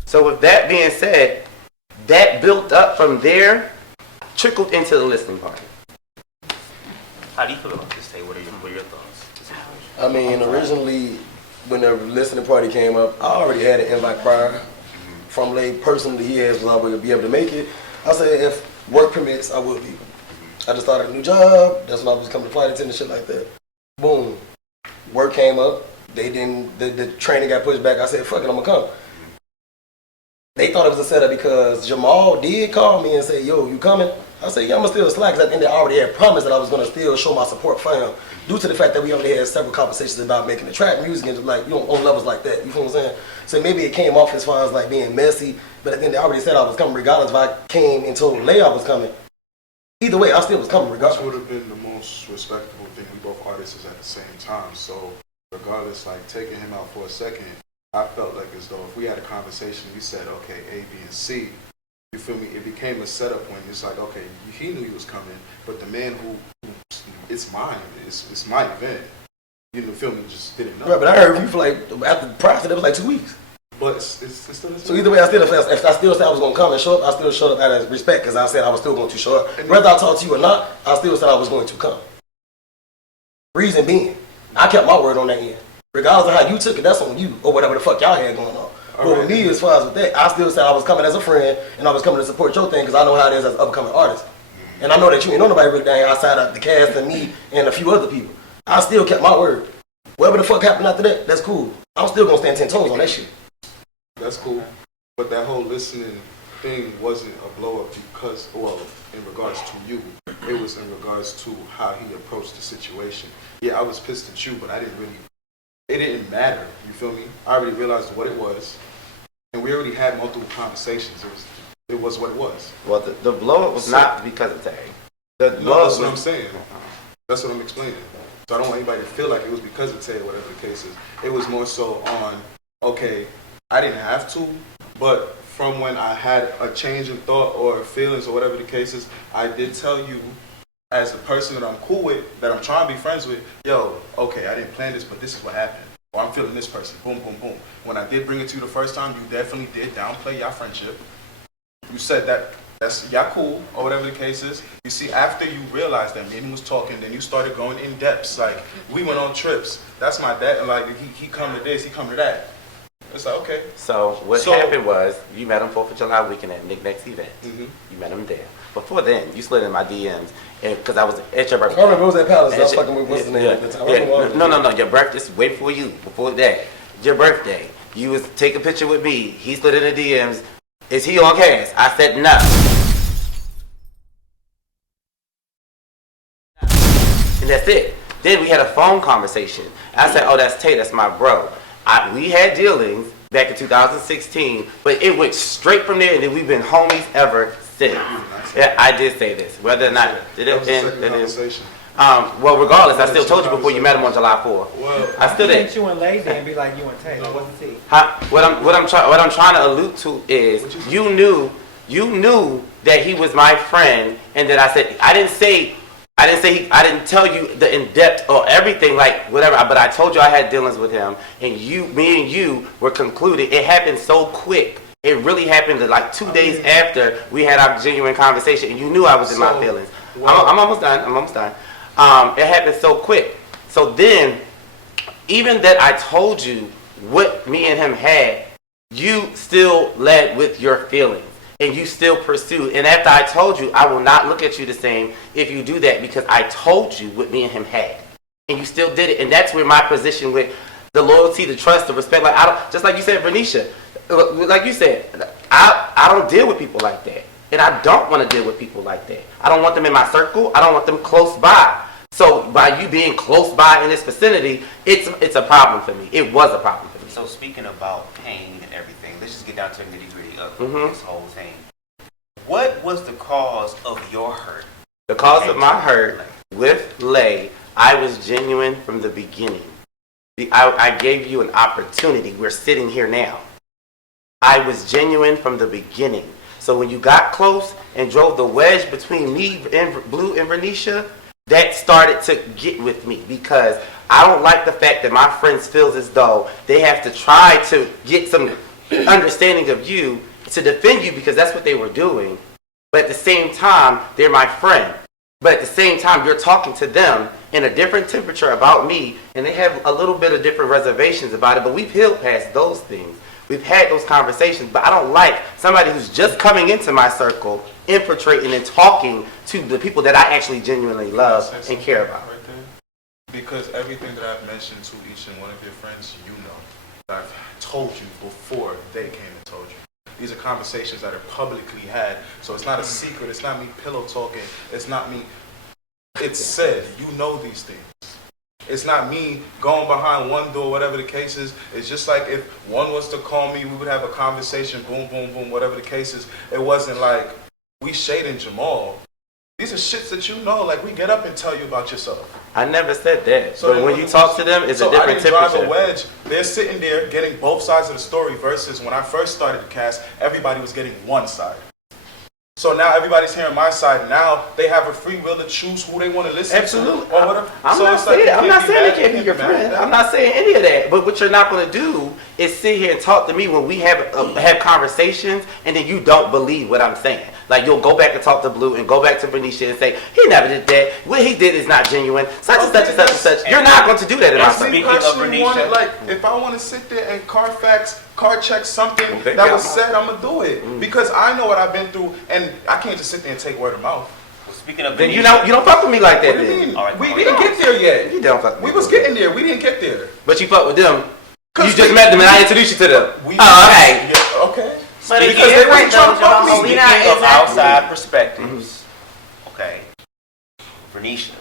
So with that being said, that built up from there, trickled into the listening party. How do you feel about this, Tay? What are your thoughts? I mean, originally, when the listening party came up, I already had an invite prior from Lay. Personally, he was able to be able to make it. I said, if work permits, I would be. I just started a new job. That's when I was coming to flight attendant, shit like that. Boom. Work came up. The training got pushed back. I said, fuck it, I'm gonna come. They thought it was a setup because Jamal did call me and say, yo, you coming? I said, yeah, I'm gonna still slack, because at the end I already had promised that I was gonna still show my support for him, due to the fact that we already had several conversations about making the track music and like, you know, on levels like that. You feel what I'm saying? So maybe it came off as far as like being messy, but at the end I already said I was coming regardless if I came and told Lay I was coming. Either way, I still was coming regardless. This would have been the most respectable thing. We both artists at the same time, so regardless, like taking him out for a second, I felt like as though if we had a conversation, we said, okay, A, B, and C, you feel me? It became a setup when it's like, okay, he knew he was coming, but the man who it's mine, it's my event. You know, feel me? Just didn't know. Right, but I heard you for like, after the process, it was like 2 weeks. But it's still the same. So either way, if I still said I was going to come and show up, I still showed up out of respect, because I said I was still going to show up. Whether I talked to you or not, I still said I was going to come. Reason being, I kept my word on that end. Regardless of how you took it, that's on you, or whatever the fuck y'all had going on. But with me, as far as with that, I still said I was coming as a friend, and I was coming to support your thing, because I know how it is as an upcoming artist. And I know that you ain't know nobody really down here outside of the cast and me and a few other people. I still kept my word. Whatever the fuck happened after that, that's cool. I'm still gonna stand 10 toes on that shit. That's cool. But that whole listening thing wasn't a blow up because, well, in regards to you. It was in regards to how he approached the situation. Yeah, I was pissed at you, but it didn't matter. You feel me? I already realized what it was. And we already had multiple conversations. It was what it was. Well, the blow up was not because of Tay. That's what I'm saying. That's what I'm explaining. So I don't want anybody to feel like it was because of Tay or whatever the case is. It was more so on, okay, I didn't have to, but from when I had a change in thought or feelings or whatever the case is, I did tell you as the person that I'm cool with, that I'm trying to be friends with, yo, okay, I didn't plan this, but this is what happened. or I'm feeling this person. Boom, boom, boom. When I did bring it to you the first time, you definitely did downplay your friendship. You said that's y'all cool, or whatever the case is. You see, after you realized that me and him was talking, then you started going in depths. Like, we went on trips. That's my dad. Like, he come to this, he come to that. It's like, okay. So what happened was, you met him 4th of July weekend at Nick Next event. Mm-hmm. You met him there. Before then, you slid in my DMs, because I was at your birthday. I don't know if it was at Palace. I was fucking with what's the name at the time. No. Your birthday, just wait for you. Before that, your birthday, you was take a picture with me. He slid in the DMs. Is he on cast? I said no. And that's it. Then we had a phone conversation. I said, oh, that's Tay, that's my bro. We had dealings back in 2016, but it went straight from there, and then we've been homies ever since. Yeah, I did say this. Whether or not well, regardless, I still told you before you met him on July 4th. Well, I still did. You and Lay then be like you and Tay. What's the tea? What I'm trying to allude to is you knew that he was my friend, and that I said I didn't tell you the in depth or everything like whatever, but I told you I had dealings with him, and me and you were concluded. It happened so quick. It really happened like 2 days after we had our genuine conversation, and you knew I was in my feelings. I'm almost done. It happened so quick. So then, even that I told you what me and him had, you still led with your feelings. And you still pursued. And after I told you, I will not look at you the same if you do that, because I told you what me and him had. And you still did it. And that's where my position with the loyalty, the trust, the respect, like just like you said, Fernisha, like you said, I don't deal with people like that. And I don't want to deal with people like that. I don't want them in my circle. I don't want them close by. So by you being close by in this vicinity, it's a problem for me. It was a problem for me. So speaking about pain and everything, let's just get down to the nitty-gritty of this whole thing. What was the cause of your hurt? The cause of my hurt with Lay, I was genuine from the beginning. I gave you an opportunity. We're sitting here now. I was genuine from the beginning. So when you got close and drove the wedge between me and Blue and Fernisha, that started to get with me, because I don't like the fact that my friends feels as though they have to try to get some understanding of you to defend you, because that's what they were doing. But at the same time, they're my friend. But at the same time, you're talking to them in a different temperature about me, and they have a little bit of different reservations about it, but we've healed past those things. We've had those conversations, but I don't like somebody who's just coming into my circle, infiltrating and talking to the people that I actually genuinely love and care about. Right there? Because everything that I've mentioned to each and one of your friends, you know. I've told you before they came and told you. These are conversations that are publicly had, so it's not a secret. It's not me pillow talking. It's not me. It's said. You know these things. It's not me going behind one door, whatever the case is. It's just like if one was to call me, we would have a conversation, boom, boom, boom, whatever the case is. It wasn't like we shading Jamal. These are shits that you know, like we get up and tell you about yourself. I never said that. So but when you talk to them, it's a different temperature. So I didn't drive a wedge. They're sitting there getting both sides of the story versus when I first started the cast, everybody was getting one side. So now everybody's hearing my side. Now they have a free will to choose who they want to listen Absolutely. to. Or whatever. I'm not saying they can't be your friend. I'm not saying any of that. But what you're not going to do is sit here and talk to me when we have conversations, and then you don't believe what I'm saying. Like you'll go back and talk to Blue and go back to Fernisha and say, he never did that. What he did is not genuine. Such and such and such and such. You're not going to do that in my circle. Like, if I want to sit there and car check something that was said, I'm going to do it. Because I know what I've been through, and I can't just sit there and take word of mouth. Well, speaking of then you don't fuck with me like that. What do you mean? We didn't get there yet. You don't fuck with me. We was getting there. We didn't get there. But you fuck with them. You just met them and I introduced you to them. Okay. Yeah, okay. But because they were trying to fuck me. Speaking of outside perspectives, okay, Fernisha,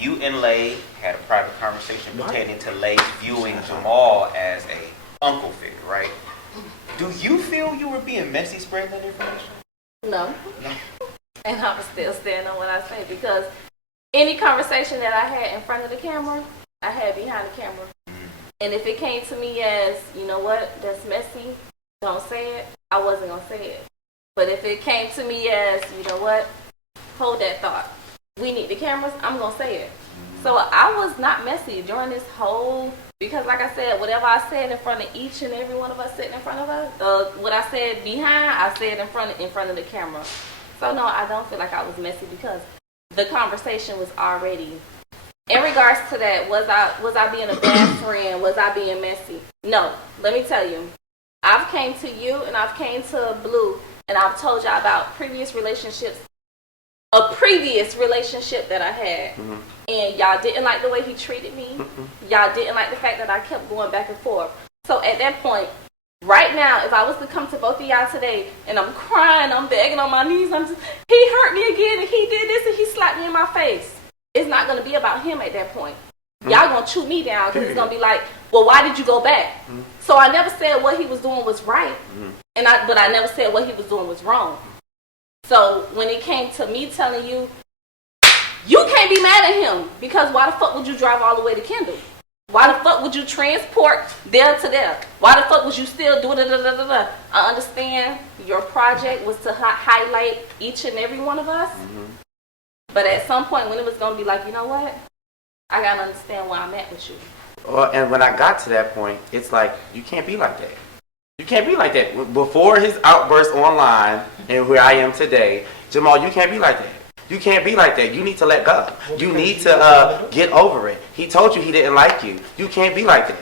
you and Lay had a private conversation pertaining to Lay viewing Jamal as a uncle figure, right? Do you feel you were being messy spreading that information? No. And I'm still standing on what I say, because any conversation that I had in front of the camera, I had behind the camera. And if it came to me as, you know what, that's messy, don't say it, I wasn't going to say it. But if it came to me as, you know what, hold that thought, we need the cameras, I'm going to say it. So I was not messy during this whole, because like I said, whatever I said in front of each and every one of us sitting in front of us, what I said behind, I said in front of the camera. So no, I don't feel like I was messy because the conversation was already, in regards to that, was I being a bad friend? Was I being messy? No, let me tell you. I've came to you and I've came to Blue and I've told y'all about previous relationships, a previous relationship that I had. Mm-hmm. And y'all didn't like the way he treated me. Mm-hmm. Y'all didn't like the fact that I kept going back and forth. So at that point, right now, if I was to come to both of y'all today and I'm crying, I'm begging on my knees, he hurt me again and he did this and he slapped me in my face. It's not going to be about him at that point. Mm-hmm. Y'all going to chew me down because it's going to be like, well, why did you go back? Mm-hmm. So I never said what he was doing was right, but I never said what he was doing was wrong. So when it came to me telling you, you can't be mad at him because why the fuck would you drive all the way to Kendall? Why the fuck would you transport there to there? Why the fuck would you still do da-da-da-da-da? I understand your project was to highlight each and every one of us. Mm-hmm. But at some point when it was going to be like, you know what? I got to understand where I'm at with you. And when I got to that point, it's like, you can't be like that. You can't be like that. Before his outburst online and where I am today, Jamal, you can't be like that. You can't be like that. You need to let go. You need to get over it. He told you he didn't like you. You can't be like that.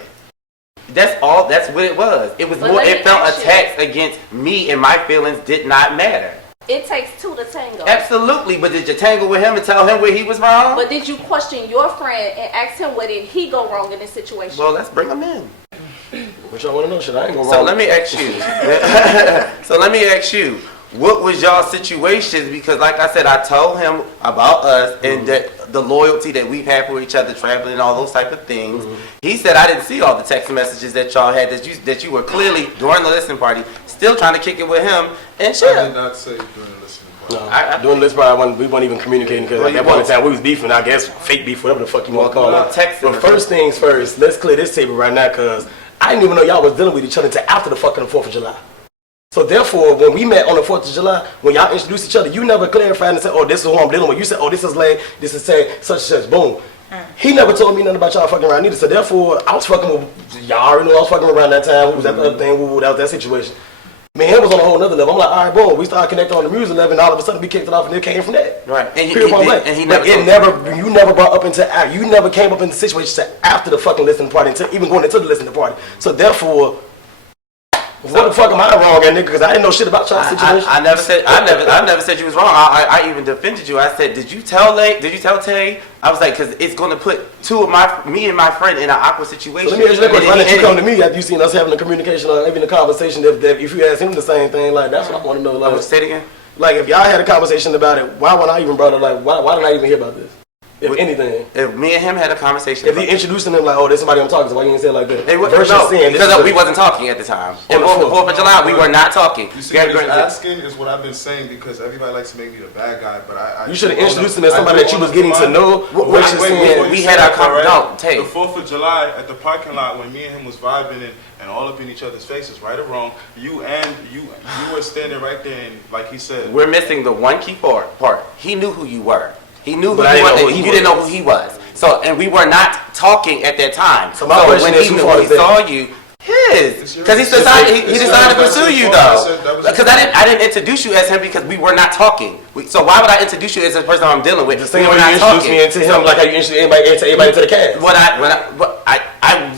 That's all. That's what it was. It was more. It felt attacks against me, and my feelings did not matter. It takes two to tango. Absolutely, but did you tangle with him and tell him where he was wrong? But did you question your friend and ask him where did he go wrong in this situation? Well, let's bring him in. What y'all want to know? Should I ain't go wrong? So let me ask you. What was y'all situations? Because like I said, I told him about us and that the loyalty that we've had for each other, traveling and all those type of things. Mm-hmm. He said I didn't see all the text messages that y'all had, that you were clearly during the listening party still trying to kick it with him and shit. I did not say during the listening party. No, during the listening party, we weren't even communicating because at that point in time we was beefing. I guess fake beef, whatever the fuck you want to call it. But first things first, let's clear this table right now because I didn't even know y'all was dealing with each other until after the fucking 4th of July. So therefore, when we met on the 4th of July, when y'all introduced each other, you never clarified and said, oh, this is who I'm dealing with. You said, oh, this is Lay, this is Tay, such and such, boom. He never told me nothing about y'all fucking around either. So therefore, I was fucking with, y'all already know I was fucking around that time. We was at the other thing, that was that situation. Me and him was on a whole nother level. I'm like, all right, boom. We started connecting on the music level, and all of a sudden we kicked it off, and it came from that. Right. And you never brought up into, you never came up in the situation after the fucking listening party, until even going into the listening party. So therefore, what the fuck am I wrong at, nigga? Because I didn't know shit about y'all situation. I never said you was wrong. I even defended you. I said, did you tell Tay? I was like, because it's going to put me and my friend in an awkward situation. So let me ask you that question. Why didn't you come to me after you seen us having a communication or even a conversation? If you asked him the same thing, like that's what I want to know. Like, say it again. Like if y'all had a conversation about it, why would I even brought it? Like why did I even hear about this? If anything, if me and him had a conversation, if he introduced him like, oh, there's somebody I'm talking to, why you didn't say it like that? Because we wasn't talking at the time. On the 4th of July, we were not talking. You see, what asking is what I've been saying because everybody likes to make me the bad guy, but I you should have introduced him as somebody that you was getting to know. We had our conversation. The 4th of July at the parking lot when me and him was vibing and all up in each other's faces, right or wrong. You were standing right there, and like he said, we're missing the one key part. He knew who you were. He knew who you were. You didn't know who he was. So, and we were not talking at that time. So my question is, when he saw you, because he decided to pursue you though. Because I didn't introduce you as him because we were not talking. So why would I introduce you as the person I'm dealing with? The same way you introduced me into him, like how you introduced everybody to the cast.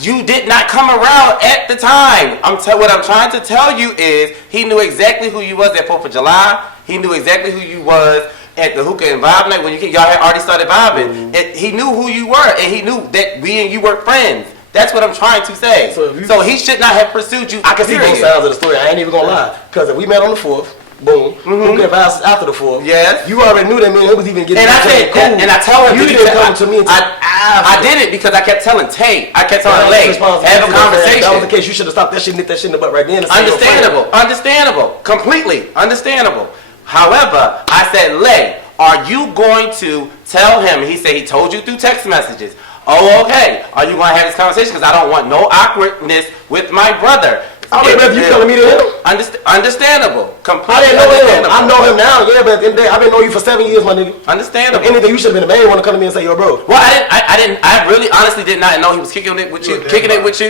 You did not come around at the time. What I'm trying to tell you is he knew exactly who you was at 4th of July. He knew exactly who you was at the hookah and vibe night when y'all had already started vibing. He knew who you were, and he knew that we and you were friends. That's what I'm trying to say. So he should not have pursued you. I can see both sides of the story. I ain't even gonna lie. Because if we met on the 4th, boom, hookah and vibes after the 4th. Yes. You already knew that me and him was even getting. And I said, cool. And I tell him you didn't come to me. I did it because I kept telling Tay. I kept telling Lay. Have a conversation. If that was the case, you should have stopped that shit and nipped that shit in the butt right then. Understandable. Completely understandable. However, I said, Lay, are you going to tell him? He said he told you through text messages. Oh, okay. Are you going to have this conversation? Because I don't want no awkwardness with my brother. I would rather you telling me to him. Understandable. I Completely didn't know him. understandable. I know him now, yeah, but at the end of the day, I've been knowing you for 7 years, my nigga. Understandable. If anything, you should have been the main one to come to me and say, yo, bro. Well, I really honestly did not know he was kicking it with you.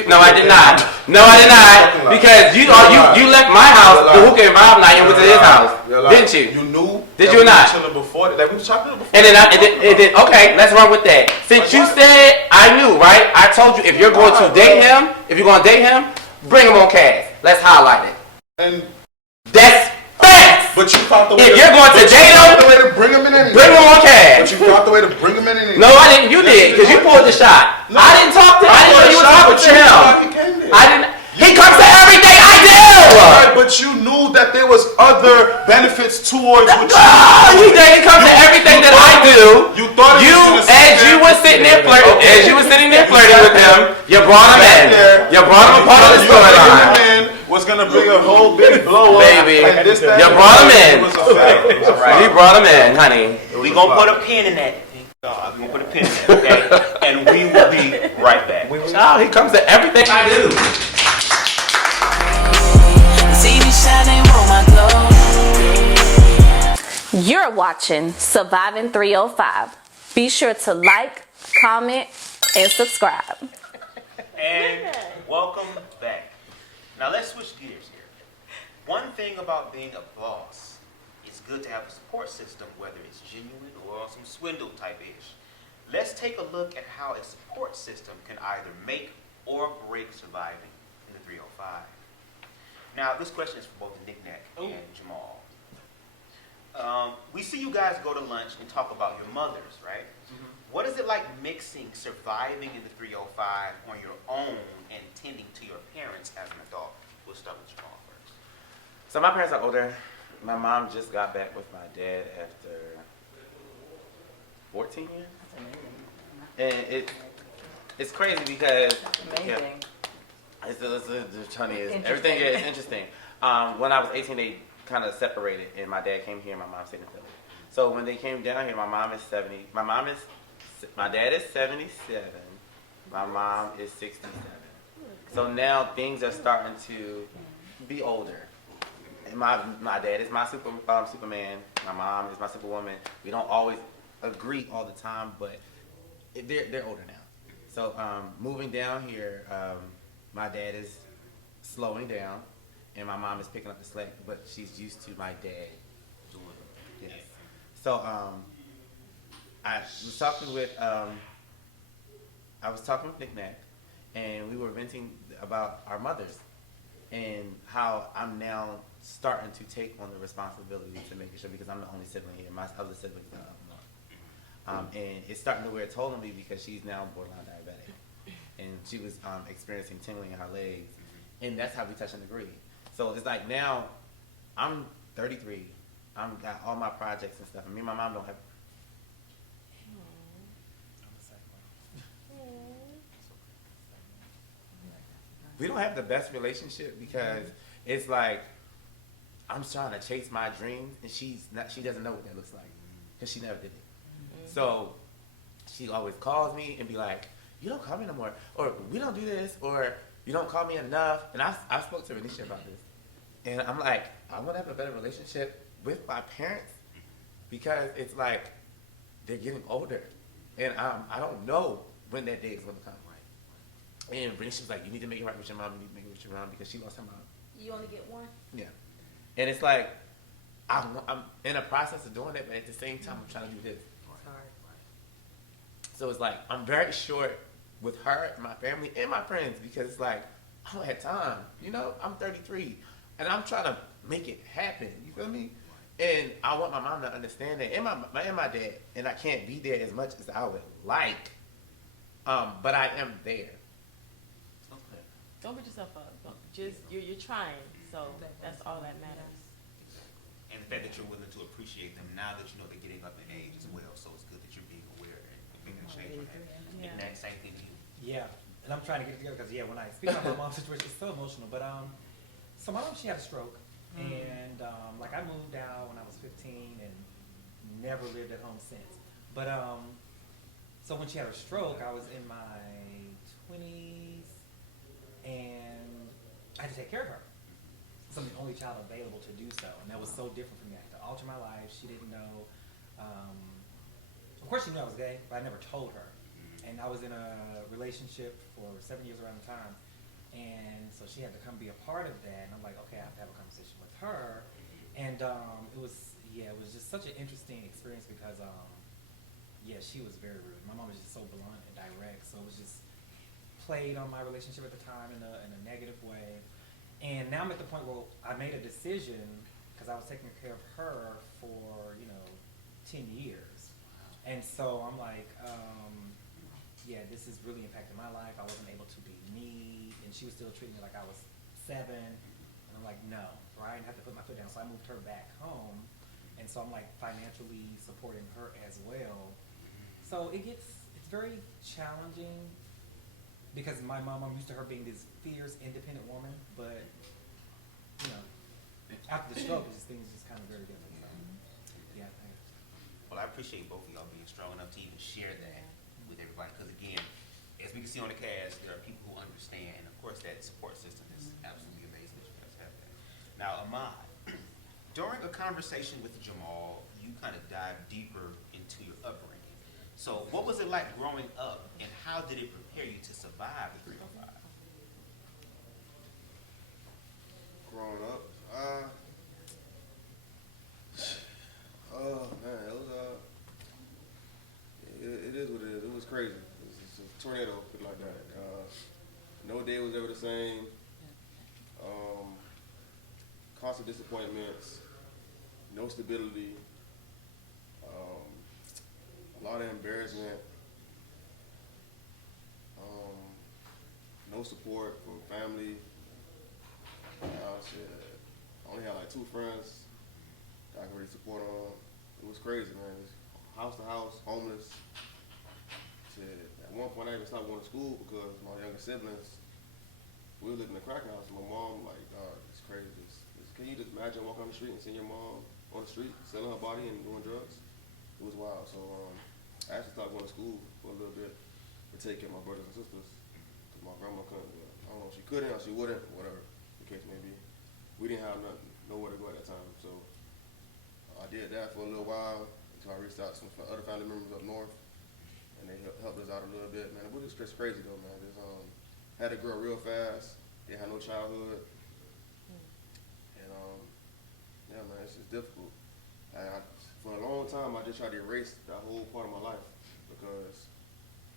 No, I did not. No, I did not. Because you left my house, the hookah and vibe night, and went to his house. Didn't you? You knew. Did you or not? Before that, we was chopping before. And then okay, let's run with that. Since you said I knew, right? I told you if you're going to date him, bring him on cast. Let's highlight it. And that's facts. But you found the way. If you're going to date him, the way to bring him in anyway. Bring him on cast. But you found the way to bring him in anyway. No, I didn't. You did, because you pulled the shot. No, I didn't talk to him. I didn't know you were talking to him. I didn't. He comes to everything I do. Right, but you knew that there was other benefits towards what you. You think he comes to everything that I do. You thought as you were sitting there flirting with him, you brought him in. You brought him a part of the storyline. Was gonna bring a whole big blow up. Baby, you brought him in. You brought him in, honey. We gonna put a pin in that. We gonna put a pin in that, okay? And we will be right back. Oh, he comes to everything I do. You're watching Surviving 305. Be sure to like, comment, and subscribe. And welcome back. Now let's switch gears here. One thing about being a boss, it's good to have a support system, whether it's genuine or some swindle type-ish. Let's take a look at how a support system can either make or break surviving in the 305. Now, this question is for both Nick-Nack and Jamal. We see you guys go to lunch and talk about your mothers, right? What is it like mixing surviving in the 305 on your own and tending to your parents as an adult? We'll start with Jamal first. So my parents are older. My mom just got back with my dad after 14 years. And it's crazy because it's funny. Everything is interesting. When I was 18, they kind of separated, and my dad came here, and my mom stayed in Philly. So when they came down here, my dad is 77. My mom is 67. So now things are starting to be older. And my dad is my Superman. My mom is my Superwoman. We don't always agree all the time, but they're older now. So moving down here, my dad is slowing down, and my mom is picking up the slack. But she's used to my dad doing it. Yes. So I was talking with Nick-Nack, and we were venting about our mothers and how I'm now starting to take on the responsibility to make sure, because I'm the only sibling here. My other siblings are up north. And it's starting to wear a toll on me because she's now borderline diabetic. And she was experiencing tingling in her legs. And that's how we touch and agree. So it's like now I'm 33. I've got all my projects and stuff. And me and my mom don't have. We don't have the best relationship because it's like I'm trying to chase my dreams, and she doesn't know what that looks like because she never did it. So she always calls me and be like, "You don't call me no more," or "We don't do this," or "You don't call me enough." And I spoke to Renisha about this, and I'm like, I want to have a better relationship with my parents because it's like they're getting older, and I don't know when that day is going to come. And Renisha was like, "You need to make it right with your mom. You need to make it with your mom because she lost her mom." You only get one? Yeah. And it's like, I'm in a process of doing that, but at the same time, I'm trying to do this. It's hard. So it's like, I'm very short with her, my family, and my friends because it's like, I don't have time. You know, I'm 33, and I'm trying to make it happen. You feel me? And I want my mom to understand that, and my dad, and I can't be there as much as I would like, but I am there. Don't beat yourself up. Just you're trying, so that's all that matters. And the fact that you're willing to appreciate them now that you know they're getting up in age as well, so it's good that you're being aware and making a change on that. Yeah. And that same thing to you. Yeah, and I'm trying to get it together because when I speak about my mom's situation, it's so emotional. But so my mom, she had a stroke, and like I moved out when I was 15 and never lived at home since. But so when she had her stroke, I was in my 20s. And I had to take care of her. So I'm the only child available to do so, and that was so different from me. I had to alter my life. She didn't know. Of course, she knew I was gay, but I never told her. And I was in a relationship for 7 years around the time, and so she had to come be a part of that. And I'm like, okay, I have to have a conversation with her. And it was just such an interesting experience because, she was very rude. My mom was just so blunt and direct, so it was just played on my relationship at the time in a negative way. And now I'm at the point where I made a decision because I was taking care of her for 10 years, and so I'm like, this has really impacted my life. I wasn't able to be me, and she was still treating me like I was 7. And I'm like, no, right? I didn't have to put my foot down, so I moved her back home, and so I'm like financially supporting her as well. So it's very challenging because my mom, I'm used to her being this fierce, independent woman, but after the stroke, things just kind of very different. So, Well, I appreciate both of y'all being strong enough to even share that with everybody. Because again, as we can see on the cast, there are people who understand, and of course, that support system is absolutely amazing that you guys have that. Now, Ahmad, during a conversation with Jamal, you kind of dived deeper into your upbringing. So, what was it like growing up, and how did it prepare you to survive the 305? Growing up, oh man, it was it is what it is. It was crazy. It's a tornado, put it like that. No day was ever the same. Constant disappointments, no stability, a lot of embarrassment, no support from family. I only had like 2 friends that I could really support on. It was crazy, man. It was house to house, homeless. At one point, I even stopped going to school because my younger siblings, we were living in a crack house. And my mom, like, it's crazy. Can you just imagine walking on the street and seeing your mom on the street selling her body and doing drugs? It was wild. So I actually stopped going to school for a little bit to take care of my brothers and sisters because my grandma couldn't. I don't know if she couldn't or she wouldn't, whatever the case may be. We didn't have nowhere to go at that time. So I did that for a little while until I reached out to some other family members up north, and they helped us out a little bit. Man, it was just crazy though, man. Just had to grow real fast. Didn't have no childhood, and man, it's just difficult. And for a long time, I just tried to erase that whole part of my life because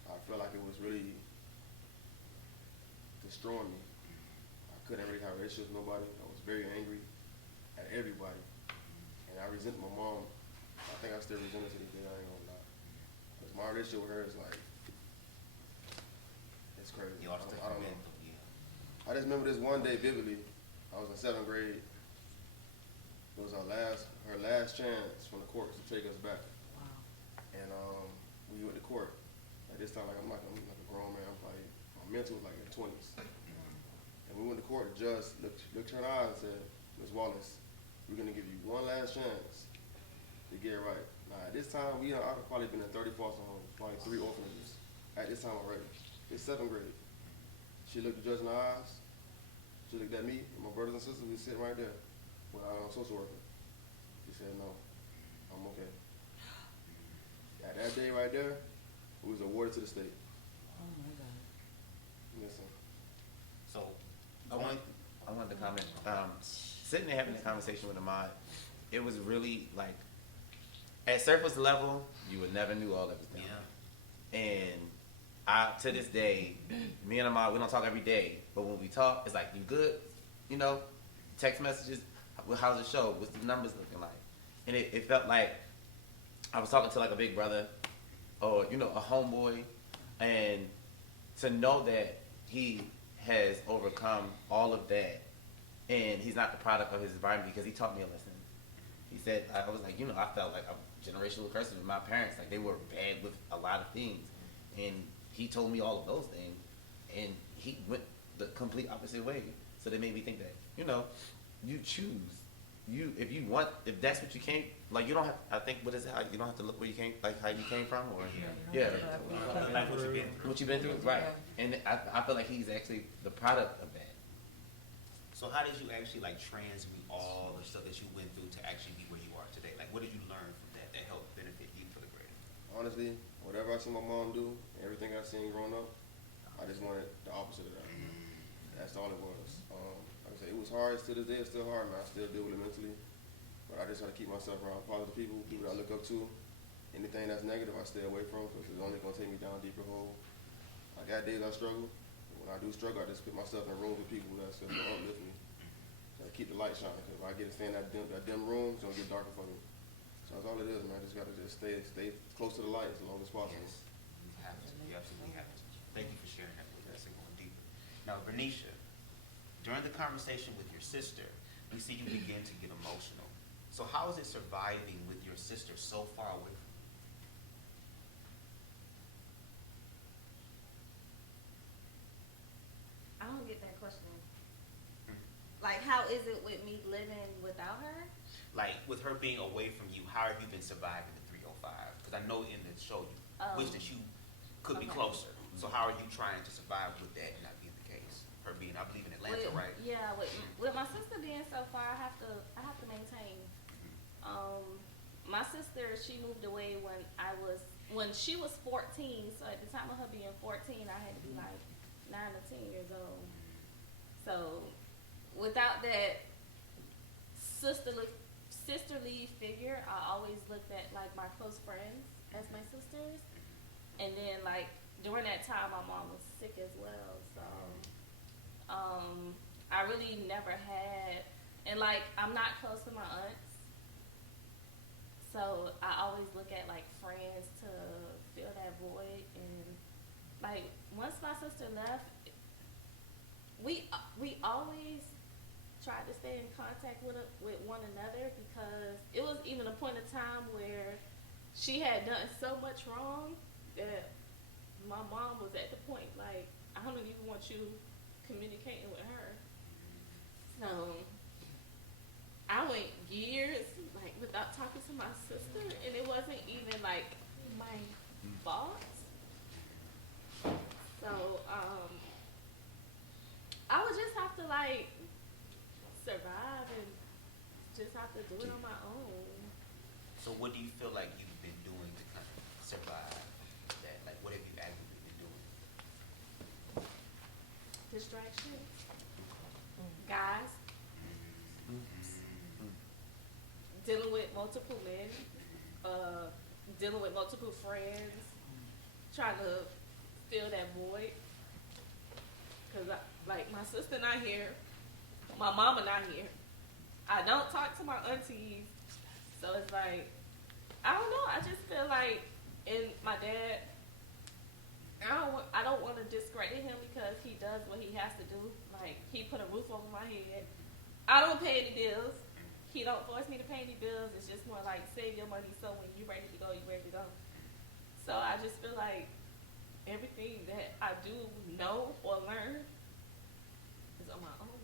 I felt like it was really destroying me. I couldn't really have relationships with nobody. I was very angry at everybody. And I resent my mom. I think I still resent her to this day, I ain't gonna lie. Because my relationship with her is like, it's crazy. I don't know. I just remember this one day vividly. I was in 7th grade. It was her last chance from the courts to take us back. Wow. And we went to court. At this time, I'm like a grown man. My mental was like in the 20s. And we went to court. The judge looked her in the eye and said, "Ms. Wallace, we're gonna give you one last chance to get it right." Now at this time, I've probably been in 30 foster homes, probably 3 orphanages. At this time already, it's 7th grade. She looked the judge in the eyes. She looked at me and my brothers and sisters. We were sitting right there with our social worker. She said, "No, I'm okay." At that day right there, it was awarded to the state. Oh my God. Listen. So, I wanted to comment. Sitting there having a conversation with Ahmad, it was really like, at surface level, you would never knew all everything. Yeah. And to this day, me and Ahmad, we don't talk every day, but when we talk, it's like, "You good?" Text messages, "How's the show? What's the numbers looking like?" And it felt like I was talking to like a big brother or, a homeboy, and to know that he has overcome all of that and he's not the product of his environment, because he taught me a lesson. He said, I was like, I felt like a generational curse with my parents. Like, they were bad with a lot of things. And he told me all of those things. And he went the complete opposite way. So they made me think that, you choose. If that's what you came, like, you don't have, I think, you don't have to look where you came, like how you came from, or Like what you've been through, right? And I feel like he's actually the product of that. So how did you actually like transmute all the stuff that you went through to actually be where you are today? Like, what did you learn from that that helped benefit you for the greater? Honestly, whatever I saw my mom do, everything I seen growing up, I just wanted the opposite of that. That's all it was. Like I said, it was hard. To this day, it's still hard, man. I still deal with it mentally. But I just try to keep myself around positive people, people that I look up to. Anything that's negative, I stay away from because it's only going to take me down a deeper hole. I got days I struggle. When I do struggle, I just put myself in rooms with people that's going to uplift me. So I keep the light shining because if I get to stay in that dim room, it's going to get darker for me. So that's all it is, man. I just got to just stay close to the light as long as possible. Yes, you have to. You absolutely have to. Thank you for sharing that with us and going deeper. Now, Vernisha, during the conversation with your sister, we see you begin to get emotional. So how is it surviving with your sister so far away from you? I don't get that question. Like, how is it with me living without her? Like, with her being away from you, how have you been surviving the 305? Because I know in the show you wish that you could be closer. So how are you trying to survive with that not being the case? Her being, I believe, in Atlanta, right? Yeah, with my sister being so far, I have to maintain. My sister, she moved away when she was 14. So at the time of her being 14, I had to be like 9 or 10 years old. So without that sisterly figure, I always looked at like my close friends as my sisters. And then like during that time, my mom was sick as well. So I really never had, and like I'm not close to my aunts. So I always look at like friends to fill that void. And like once my sister left, we always tried to stay in contact with one another, because it was even a point of time where she had done so much wrong that my mom was at the point like, I don't even want you communicating with her. So I went years like without talking to my sister, and it wasn't even like my fault. So I would just have to like survive and just have to do it on my own. So what do you feel like you've been doing to kind of survive that? Like, what have you actively been doing? Distractions. Guys. Dealing with multiple men. Dealing with multiple friends. Trying to fill that void. Because, like, my sister not here. My mama not here. I don't talk to my aunties. So it's like, I don't know. I just feel like, and my dad, I don't want to discredit him because he does what he has to do. Like, he put a roof over my head. I don't pay any bills. He don't force me to pay any bills. It's just more like, save your money so when you're ready to go, you're ready to go. So I just feel like everything that I do know or learn is on my own.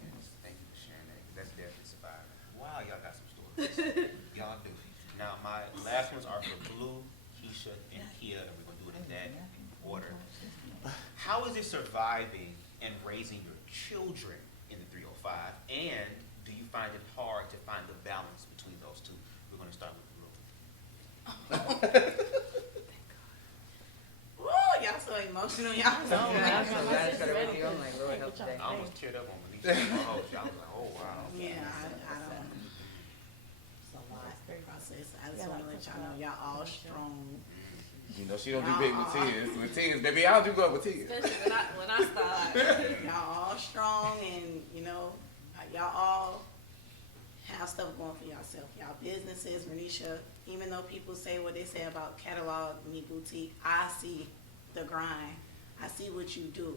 Yes, thank you for sharing that. That's definitely surviving. Wow, y'all got some stories. Y'all do. Now, my last ones are for Blue, Keisha, and Kia, and we're going to do it in that order. How is it surviving and raising your children in the 305? And do you find it hard to find the balance between those two? We're going to start with Blue. Woo, y'all so emotional. Y'all so I almost teared up on Manisha. I was like, oh, wow. Yeah, I don't. It's a lot process. I just want to let y'all know y'all all strong. You know, she don't do big with tears. With tears, baby, I don't do good with tears. Especially when I start. Y'all all strong, and you know, y'all all have stuff going for yourself. Y'all businesses, Vernisha, even though people say what they say about catalog, me boutique, I see the grind. I see what you do.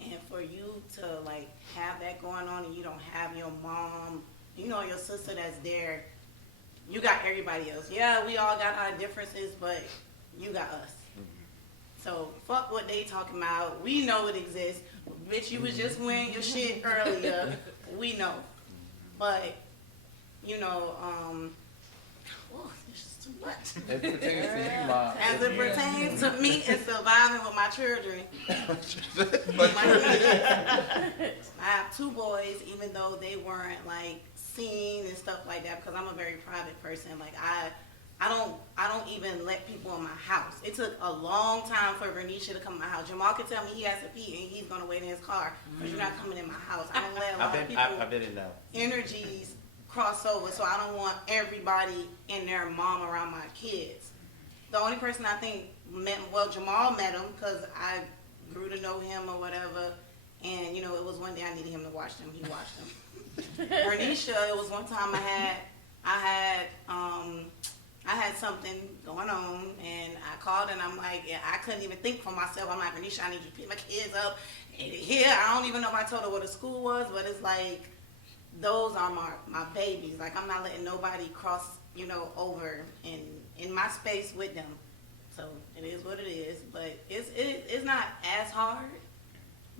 And for you to like have that going on and you don't have your mom, you know, your sister that's there, you got everybody else. Yeah, we all got our differences, but you got us. So fuck what they talking about. We know it exists. Bitch, you was just wearing your shit earlier. We know. But, you know, this is too much. It pertains to you, Mom. As it pertains to me and surviving with my children. I have 2 boys, even though they weren't like seen and stuff like that, because I'm a very private person. Like I don't even let people in my house. It took a long time for Vernisha to come in my house. Jamal can tell me he has to pee and he's gonna wait in his car because you're not coming in my house. I don't let a lot of people I've been in that. energies cross over, so I don't want everybody and their mom around my kids. The only person I think Jamal met him because I grew to know him or whatever, and you know it was one day I needed him to watch them. He watched them. Fernisha, it was one time I had something going on, and I called, and I'm like, yeah, I couldn't even think for myself. I'm like, Fernisha, I need you to pick my kids up here. I don't even know if I told her what the school was, but it's like, those are my babies. Like, I'm not letting nobody cross, over in my space with them. So it is what it is, but it's not as hard,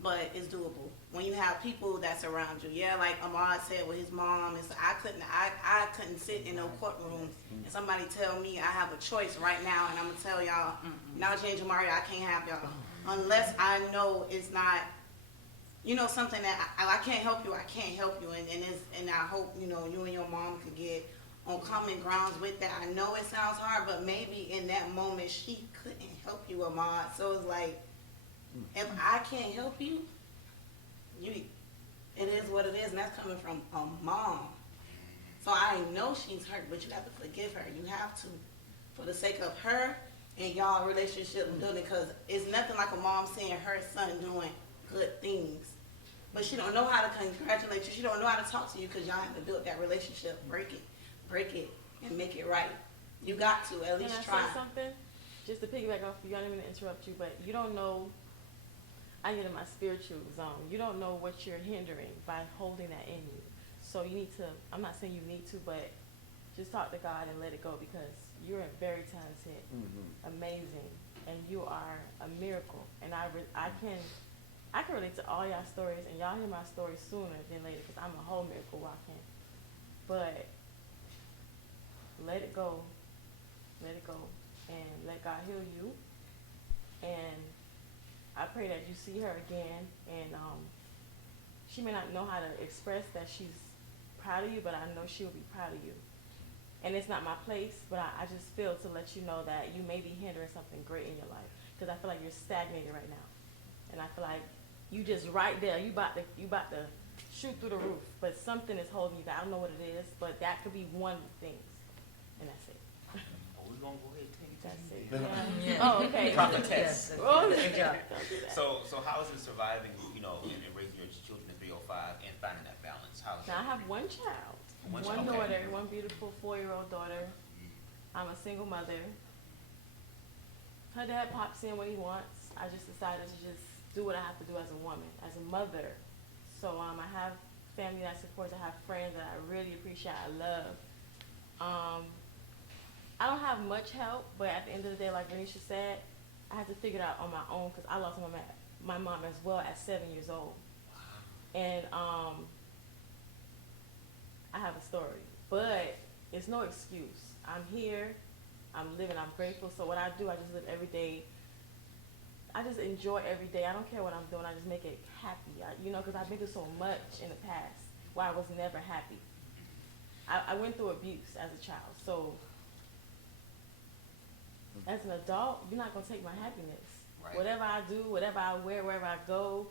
but it's doable when you have people that's around you. Yeah, like Ahmad said with his mom, I couldn't sit in no courtroom and somebody tell me I have a choice right now, and I'm gonna tell y'all, Najee and Jamari, I can't have y'all unless I know it's not, something that I can't help you. I can't help you, and I hope you and your mom could get on common grounds with that. I know it sounds hard, but maybe in that moment she couldn't help you, Ahmad. So it's like, if I can't help you, it is what it is, and that's coming from a mom. So I know she's hurt, but you have to forgive her. You have to, for the sake of her and y'all relationship building, because it's nothing like a mom seeing her son doing good things. But she don't know how to congratulate you. She don't know how to talk to you because y'all have to build that relationship. Break it, and make it right. You got to at least try. Can I say something? Just to piggyback off you, I don't even interrupt you, but you don't know, I get in my spiritual zone. You don't know what you're hindering by holding that in you. So you need to, I'm not saying you need to, but just talk to God and let it go, because you're very talented, amazing, and you are a miracle. And I can relate to all y'all stories, and y'all hear my stories sooner than later, because I'm a whole miracle walking. But let it go, and let God heal you. And I pray that you see her again, and she may not know how to express that she's proud of you, but I know she'll be proud of you. And it's not my place, but I just feel to let you know that you may be hindering something great in your life, because I feel like you're stagnated right now, and I feel like you just right there, you about to shoot through the roof, but something is holding you back. I don't know what it is, but that could be one of the things, and that's it. We're gonna go ahead and take That's it. Yeah. Yeah. Oh, okay. Prophetess. Oh, good job. So how is it surviving, and raising your children in 305 and finding that balance? How is Now I have one child, one daughter, one beautiful 4-year-old daughter. I'm a single mother. Her dad pops in when he wants. I just decided to just do what I have to do as a woman, as a mother. So I have family that supports. I have friends that I really appreciate. I love. I don't have much help, but at the end of the day, like Vernisha said, I had to figure it out on my own, because I lost my mom as well at 7 years old. And I have a story, but it's no excuse. I'm here, I'm living, I'm grateful. So what I do, I just live every day. I just enjoy every day. I don't care what I'm doing. I just make it happy, because I've been through so much in the past where I was never happy. I went through abuse as a child, so as an adult, you're not going to take my happiness. Right. Whatever I do, whatever I wear, wherever I go,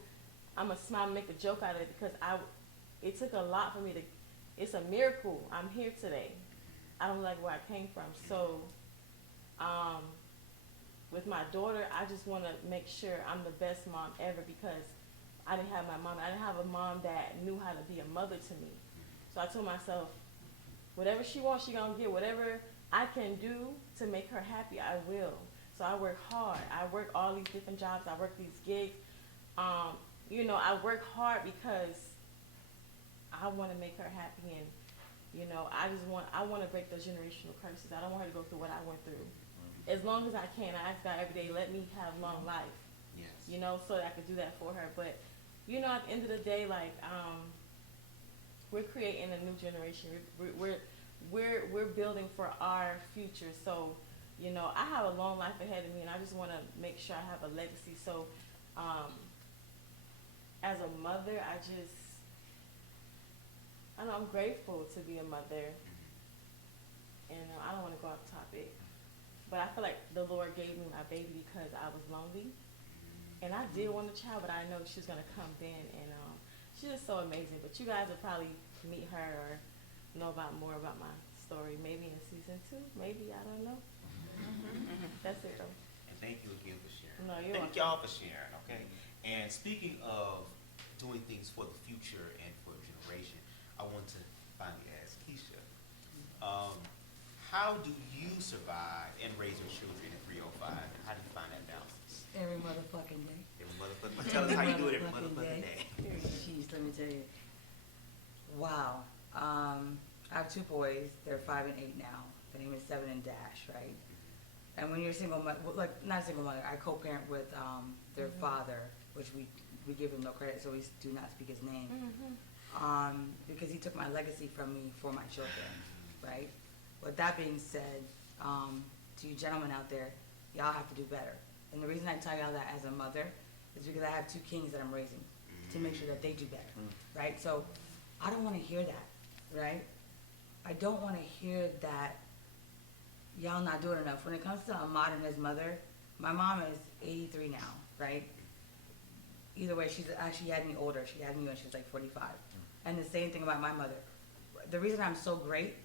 I'm going to smile and make a joke out of it, because it took a lot for me to, it's a miracle I'm here today. I don't like where I came from. So with my daughter, I just want to make sure I'm the best mom ever, because I didn't have my mom. I didn't have a mom that knew how to be a mother to me. So I told myself, whatever she wants, she going to get. Whatever I can do to make her happy, I will. So I work hard. I work all these different jobs. I work these gigs. I work hard because I want to make her happy, and I want to break those generational curses. I don't want her to go through what I went through. As long as I can, I ask God every day, let me have long life. Yes. So that I could do that for her. But at the end of the day, like we're creating a new generation. we're building for our future. So, you know, I have a long life ahead of me, and I just want to make sure I have a legacy. So, as a mother, I know I'm grateful to be a mother. And I don't want to go off topic, but I feel like the Lord gave me my baby because I was lonely. And I did want a child, but I know she's going to come then. And she's just so amazing. But you guys will probably meet her or know more about my story maybe in season 2. Maybe, I don't know. That's it, though. And thank you again for sharing. No, you're Thank y'all for sharing, okay? And speaking of doing things for the future and for a generation, I want to finally ask Keisha, how do you survive and raise your children in 305? How do you find that balance? Every motherfucking day. Every motherfucking. Tell us how you do it every motherfucking day. Jeez, let me tell you. Wow. I have 2 boys. They're 5 and 8 now. Their name is 7 and Dash, right? And when you're a single mother, like not a single mother, I co-parent with their father, which we give him no credit, so we do not speak his name, because he took my legacy from me for my children, right? With that being said, to you gentlemen out there, y'all have to do better. And the reason I tell y'all that as a mother is because I have 2 kings that I'm raising to make sure that they do better, right? So I don't want to hear that, right? I don't want to hear that y'all not doing enough. When it comes to Ahmad and his mother, my mom is 83 now, right? Either way, she's actually had me older. She had me when she was like 45. And the same thing about my mother. The reason I'm so great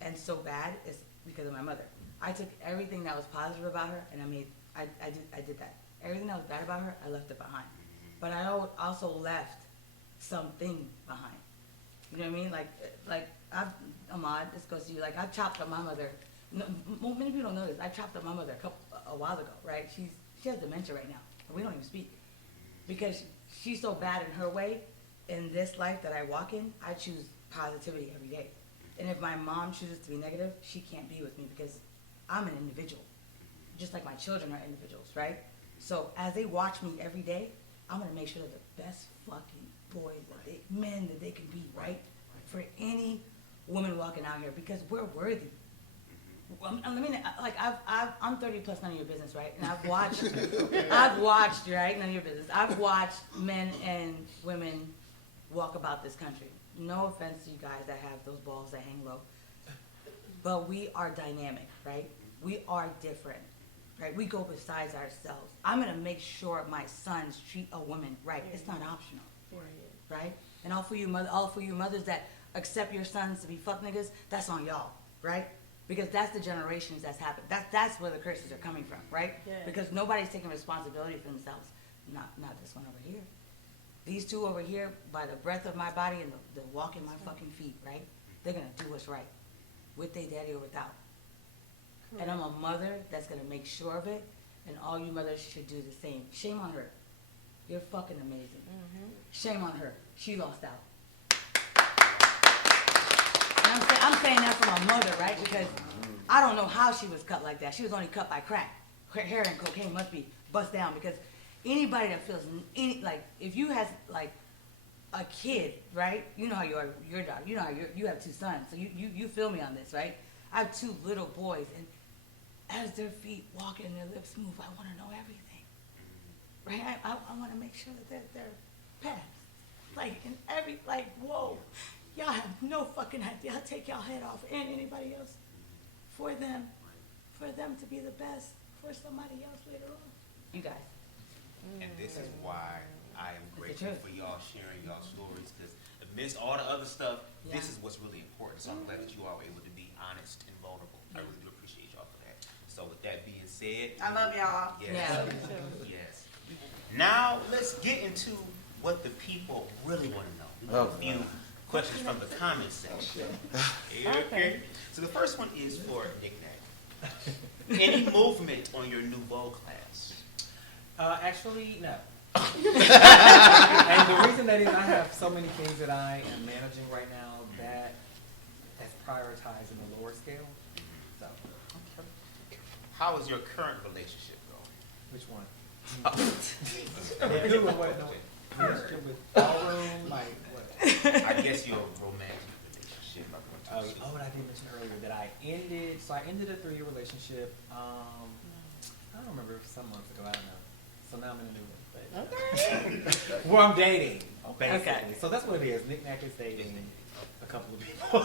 and so bad is because of my mother. I took everything that was positive about her and I did that. Everything that was bad about her, I left it behind. But I also left something behind. You know what I mean? Like Ahmad, this goes to you. Like, I chopped up my mother. No, many people don't know this. I chopped up my mother a while ago, right? She has dementia right now, and we don't even speak because she's so bad in her way. In this life that I walk in, I choose positivity every day. And if my mom chooses to be negative, she can't be with me because I'm an individual, just like my children are individuals, right? So as they watch me every day, I'm gonna make sure they're the best fucking boys, men that they can be, right? For any woman walking out here, because we're worthy. I'm 30 plus, none of your business, right? And I've watched, right? None of your business. I've watched men and women walk about this country. No offense to you guys that have those balls that hang low, but we are dynamic, right? We are different, right? We go besides ourselves. I'm gonna make sure my sons treat a woman right. It's not optional, right? And all for you mothers that accept your sons to be fuck niggas, that's on y'all, right? Because that's the generations that's happened. That's where the curses are coming from, right? Yeah. Because nobody's taking responsibility for themselves. Not this one over here. These 2 over here, by the breath of my body and the walk in my fucking feet, right? They're gonna do what's right, with their daddy or without. Cool. And I'm a mother that's gonna make sure of it, and all you mothers should do the same. Shame on her. You're fucking amazing. Shame on her. She lost out. And I'm saying that from my mother, right? Because I don't know how she was cut like that. She was only cut by crack. Her hair and cocaine must be bust down, because anybody that feels if you has like a kid, right? You know how you are, your daughter. You know how you have 2 sons, so you feel me on this, right? I have 2 little boys, and as their feet walk and their lips move, I want to know everything, right? I want to make sure that they're passed, whoa, y'all have no fucking idea. I'll take y'all head off and anybody else for them to be the best for somebody else later on. You guys. And this is why I am grateful for y'all sharing y'all stories, because amidst all the other stuff, this is what's really important. So I'm glad that you all were able to be honest and vulnerable. I really do appreciate y'all for that. So with that being said, I love y'all. Yes. Yes. Now let's get into what the people really want to know. We have a few questions from the comment section. Okay. So the first one is for Nick Nack. Any movement on your nouveau class? Actually, no. And the reason that is, I have so many things that I am managing right now that is prioritized in the lower scale. So. How is your current relationship going? Which one? Relationship with ballroom, like what? I guess your romantic relationship. Oh, what I did mention earlier that I ended. So I ended a 3-year relationship. I don't remember, some months ago. I don't know. So now I'm in a new one. But, well, I'm dating. Basically. Okay. So that's what it is. Knick-Knack is dating a couple of people.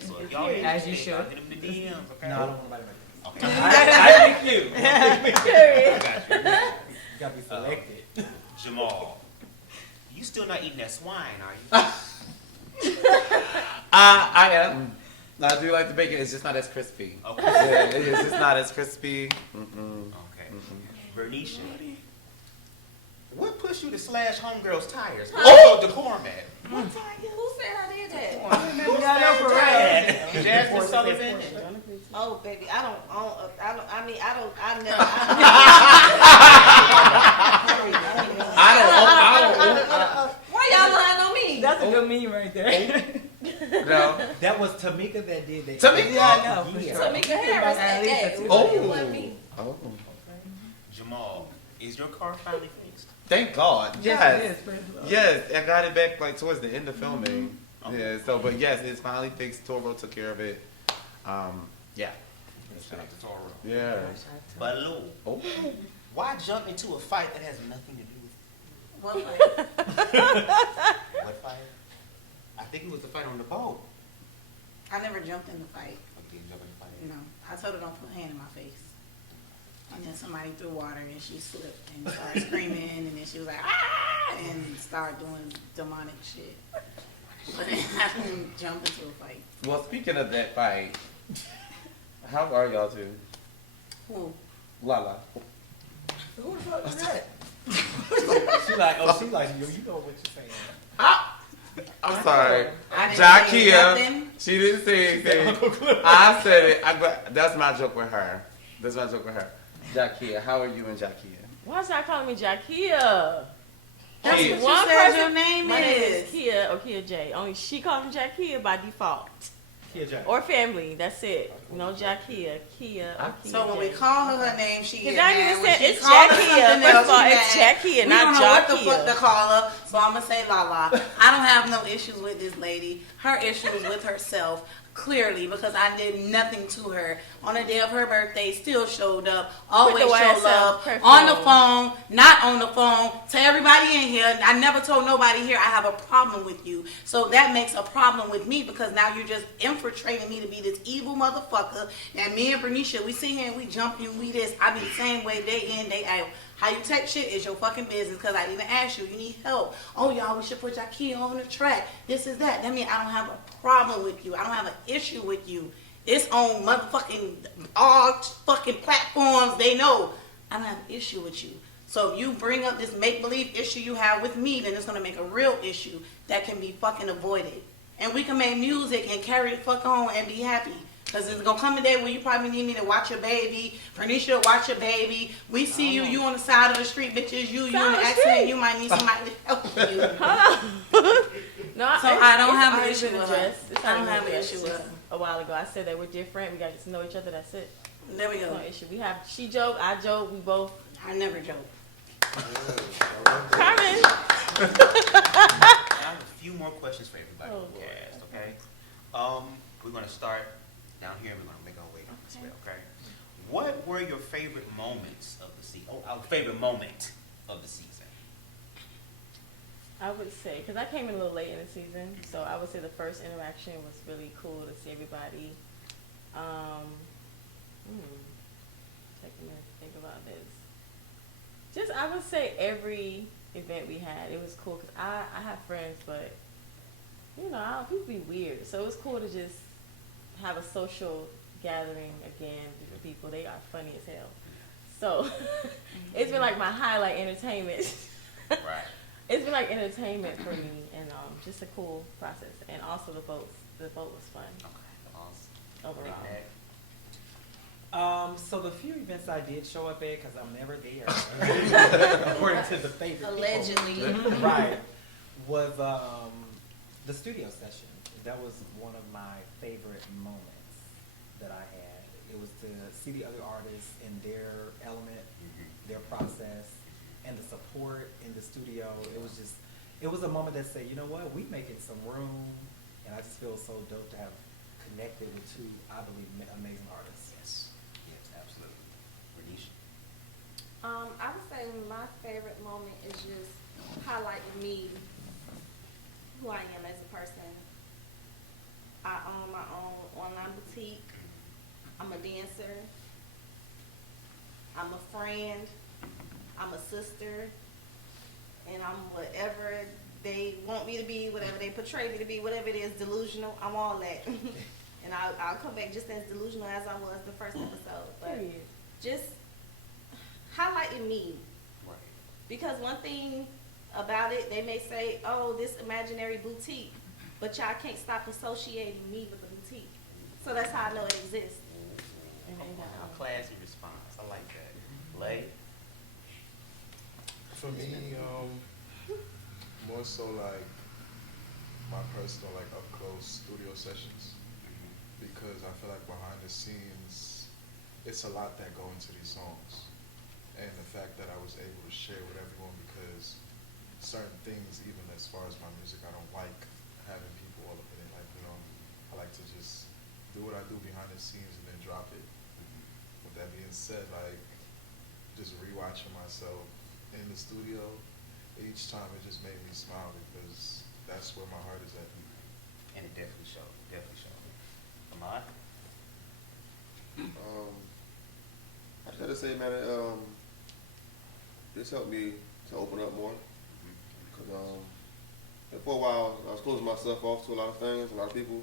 So y'all as you should. Get them the DMs, okay? No, I don't want nobody to make Okay. I think you. I got you. You gotta be selected. Jamal, you still not eating that swine, are you? I am. I do like the bacon. It's just not as crispy. Okay. Yeah, it's just not as crispy. Okay. Bernicia, what pushed you to slash homegirls' tires? Oh! Decorum at. Who said I did that? Jasmine Sullivan. Oh, baby, I never. Why y'all lying on me? That's a good meme right there. No, that was Tamika that did that. Tamika? Yeah, I know. Yeah. Tamika Harris said that. It wasn't me. Oh. Jamal, is your car finally fixed? Thank God. Yes, Yes. it is, praise the Lord. Yes, I got it back like towards the end of filming. Yeah, so but yes, it's finally fixed. Toro took care of it. Yeah. Shout out to Toro. Yeah. But Lou, why jump into a fight that has nothing to do with What fight? what fight? I think it was the fight on the boat. I never jumped in the fight. Okay, you jump in the fight. No, I told her don't put a hand in my face. And then somebody threw water and she slipped and started screaming and then she was like, ah, and started doing demonic shit. But I didn't jump into a fight. Well, speaking of that fight, how are y'all two? Who? Lala. Who the fuck is that? She like, yo, you know what you're saying. I'm sorry. I didn't say Jackia, nothing. she didn't say anything. I said it. That's my joke with her. That's my joke with her. Jackia, how are you and Jackia? Why is that calling me Jackia? That's Kia. what One you said person, your name my name is. is Kia or Kia J. Only she calls me Jackia by default. Or family, that's it. No Jackia, Kia or Kia So when J. we call her her name, she Cause get I mad. even When said she it's call her Jackia. something First else, of all, she it's mad. Jackia, We not don't know what the Jackia. fuck to call her, so I'm gonna say Lala. I don't have no issues with this lady. Her issue is with herself. Clearly, because I did nothing to her. On the day of her birthday, still showed up, always the showed YSL up, perfume. on the phone, not on the phone, to everybody in here. I never told nobody here I have a problem with you. So that makes a problem with me because now you're just infiltrating me to be this evil motherfucker. And me and Bernicia, we sit here and we jump and we this. I be the same way day in, day out. How you take shit is your fucking business because I even asked you need help. Oh, y'all, we should put your key on the track. This is that. That means I don't have a problem with you. I don't have an issue with you. It's on motherfucking all fucking platforms. They know I don't have an issue with you. So if you bring up this make-believe issue you have with me, then it's going to make a real issue that can be fucking avoided. And we can make music and carry the fuck on and be happy. Because it's going to come a day where you probably need me to watch your baby. Fernisha, watch your baby. We see you on the side of the street, bitches. You in an accident, you might need somebody to help you. No, So I don't have an issue with her. It's I don't have an issue with her. A while ago, I said that we're different. We got to get to know each other. That's it. There we go. No issue. We have. She joke. I joke. We both. I never joke. Carmen. I have a few more questions for everybody on the cast, okay? We're going to start down here and we're going to make our way up this way, okay? What were your favorite moments of the season? Oh, our favorite moment of the season. I would say, because I came in a little late in the season, so I would say the first interaction was really cool to see everybody. Taking a think about this. Just, I would say every event we had, it was cool, because I have friends, but, you know, people be weird. So it was cool to just have a social gathering again, different people. They are funny as hell. So it's been like my highlight entertainment. Right. It's been like entertainment for me, and just a cool process. And also the boat was fun. Okay, awesome. Overall. So the few events I did show up at, because I'm never there, according to the favorite Allegedly. people, right, was the studio session. That was one of my favorite moments that I had. It was to see the other artists in their element, their process, and the support in the studio. It was a moment that said, you know what, we making some room, and I just feel so dope to have connected with two, I believe, amazing artists. Yes, yes, absolutely. Renisha? I would say my favorite moment is just highlighting me, who I am as a person. I own my own online boutique. I'm a dancer. I'm a friend. I'm a sister. And I'm whatever they want me to be, whatever they portray me to be, whatever it is, delusional. I'm all that. And I'll come back just as delusional as I was the first episode. But just highlighting me. Right. Because one thing about it, they may say, oh, this imaginary boutique, but y'all can't stop associating me with the boutique. So that's how I know it exists. A classy response. I like that. Lay? For me, more so like my personal, like up close studio sessions, because I feel like behind the scenes, it's a lot that go into these songs, and the fact that I was able to share with everyone, because certain things, even as far as my music, I don't like having people all up in it. Like, you know, I like to just do what I do behind the scenes and then drop it. With that being said, like, just rewatching myself in the studio, each time it just made me smile, because that's where my heart is at. And it definitely showed. Definitely showed. Ahmad? I just had to say, man, this helped me to open up more. Because for a while, I was closing myself off to a lot of things, a lot of people.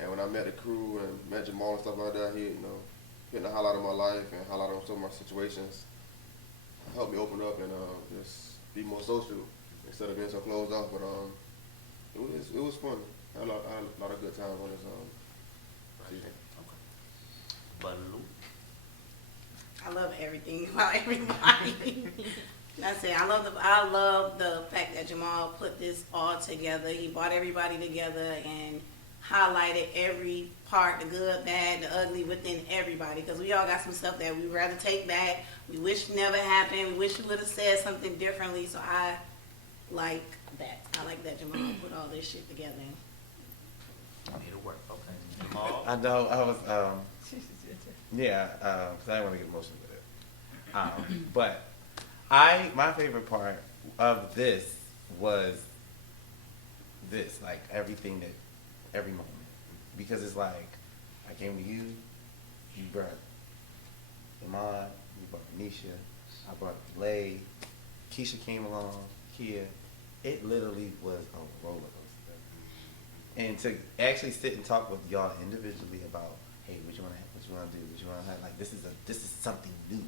And when I met the crew and met Jamal and stuff like that, he, you know, getting a highlight of my life and highlight of some of my situations, helped me open up and just be more social instead of being so closed off. But it was fun. I had a lot of good times on this season. Baloo? I love everything about everybody. That's it. I love the fact that Jamal put this all together. He brought everybody together and highlighted every part, the good, bad, the ugly within everybody. Because we all got some stuff that we'd rather take back. We wish never happened. We wish we would have said something differently. So I like that. I like that Jamal put all this shit together. It'll work. Okay. Jamal? I know. I was. Yeah. Because I didn't want to get emotional with it. But my favorite part of this was this, like every moment, because it's like I came to you, you brought Ahmad, you brought Fernisha, I brought Lay, Keisha came along, Kia. It literally was a roller coaster, and to actually sit and talk with y'all individually about, hey, what you want to do, what you want to have, like this is something new,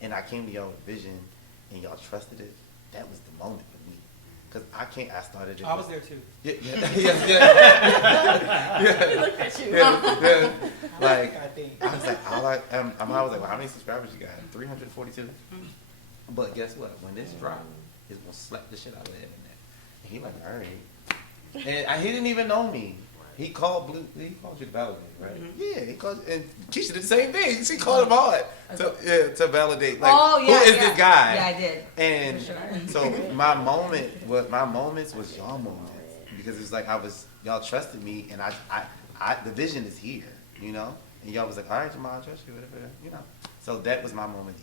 and I came to y'all with vision, and y'all trusted it. That was the moment for me. Because I started it. I was there too. Yeah. He looked at you. Yeah. Like, I was like, I was like, well, how many subscribers you got? 342. But guess what? When this dropped, it's gonna slap the shit out of him in there. And he like, all right. And he didn't even know me. He called you to validate, right? Mm-hmm. Yeah, he called, and Keisha did the same thing. She called him hard to validate. Like, who is this guy? Yeah, I did. And so my moments was y'all moments, because it's like y'all trusted me, and I the vision is here, you know. And y'all was like, all right, Jamal, I trust you, whatever, you know. So that was my moment.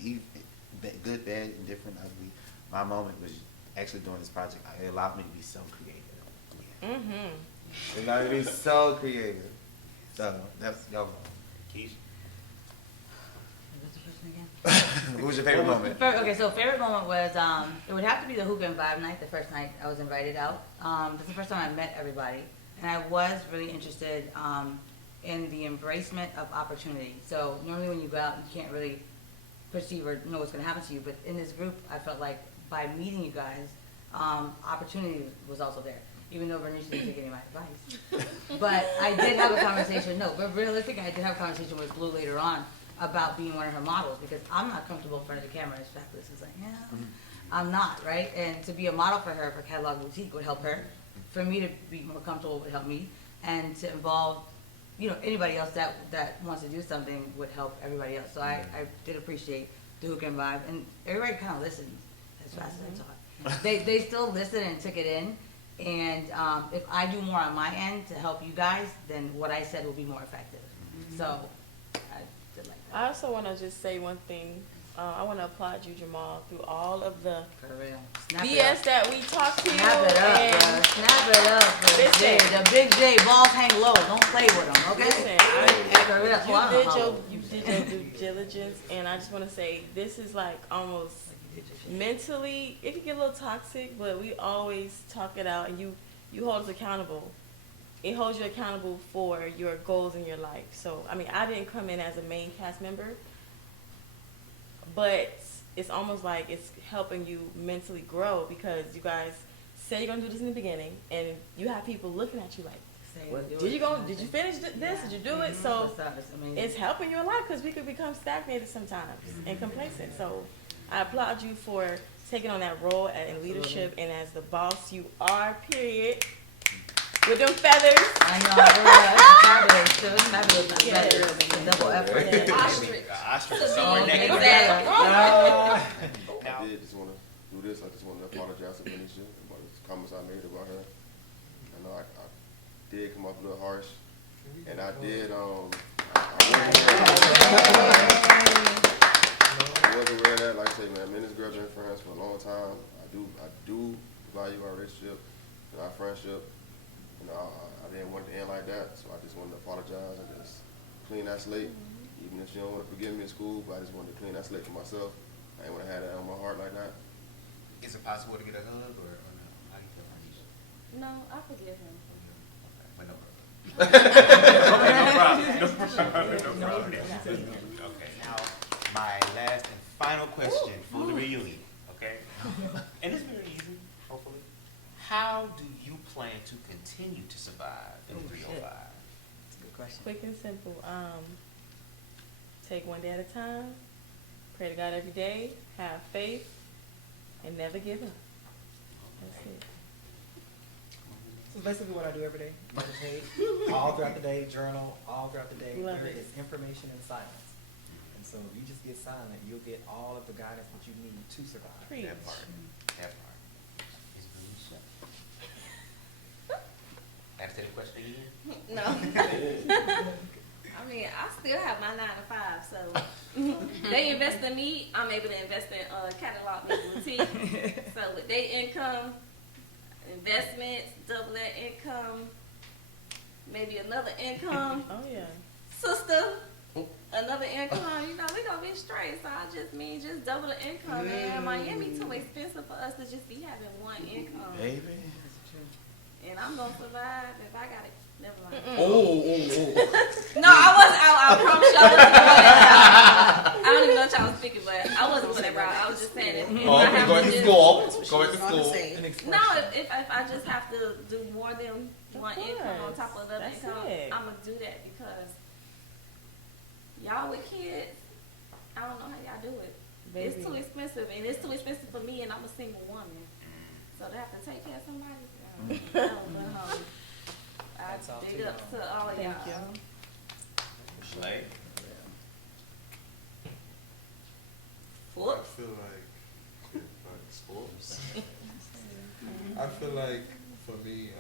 Good, bad, indifferent, ugly. My moment was actually doing this project. It allowed me to be so creative. Yeah. Mm-hmm. It allowed me to be so creative. So that's y'all. Keisha. What was your favorite moment? Okay, so favorite moment was it would have to be the hookah and vibe night. The first night I was invited out. That's the first time I met everybody, and I was really interested in the embracement of opportunity. So normally when you go out, you can't really perceive or know what's going to happen to you. But in this group, I felt like by meeting you guys, opportunity was also there. Even though Fernisha didn't take any of my advice. But I did have a conversation, but realistically, I did have a conversation with Blue later on about being one of her models, because I'm not comfortable in front of the camera as fabulous as I am. I'm not, right? And to be a model for her for Catalog Boutique would help her. For me to be more comfortable would help me. And to involve, anybody else that wants to do something would help everybody else. So I did appreciate the hook and vibe. And everybody kind of listened as fast as I talked. They still listened and took it in. And if I do more on my end to help you guys, then what I said will be more effective. So I did like that. I also want to just say one thing. I want to applaud you, Jamal, through all of the BS that we talked to you. Snap it up, and bro. Snap it up. Listen, The big J, balls hang low. Don't play with them, okay? Listen, you did your due diligence, and I just want to say this is like almost mentally, it can get a little toxic, but we always talk it out, and you hold us accountable. It holds you accountable for your goals in your life. So, I mean, I didn't come in as a main cast member, but it's almost like it's helping you mentally grow because you guys say you're gonna do this in the beginning, and you have people looking at you like, did you finish this? Did you do it? So it's helping you a lot because we could become stagnated sometimes and complacent. So I applaud you for taking on that role in leadership and as the boss you are. Period. With them feathers. I know. Fabulous. Yes. Double effort. Ostrich somewhere next. I did just want to do this. I just want to apologize to Fernisha about the comments I made about her. I know I did come up a little harsh, and I did. I wasn't aware of that. Like I say, man, me and this girl been friends for a long time. I do value our relationship and our friendship. You know, I didn't want it to end like that, so I just wanted to apologize and just clean that slate. Even if she don't want to forgive me in school, but I just wanted to clean that slate for myself. I didn't want to have that on my heart like that. Is it possible to get a hug or no? How do you feel, Fernisha? No, I forgive him. But no problem. Okay, now my last and final question for the reunion, okay? And it's very easy, hopefully. How do you plan to continue to survive in 305? That's a good question. Quick and simple. Take one day at a time. Pray to God every day. Have faith. And never give up. That's it. So basically what I do every day, meditate, all throughout the day, journal, all throughout the day. Love There it. is information in silence. And so if you just get silent, you'll get all of the guidance that you need to survive. Preach. That part. That part. Is Fernisha. Answer the question again? No. I mean, I still have my 9 to 5, so they invest in me. I'm able to invest in catalog me boutique. So with their income, investments, double that income, maybe another income. Oh yeah. Sister, another income. You know, we gonna be straight. So I just mean just double the income. Man, Miami too expensive for us to just be having one income. Baby. And I'm gonna survive if I got it. Never mind. No, I wasn't. I promise you, I wasn't going that route. I don't even know what y'all was speaking, but I wasn't going that route. I was just saying if I have going to to just, school. Going to school. No, if I just have to do more than one income on top of the other income, I'm gonna do that because y'all with kids, I don't know how y'all do it. It's too expensive, and it's too expensive for me, and I'm a single woman, so to have to take care of somebody. I big up to all of y'all. Slay. I feel like sports. I feel like for me,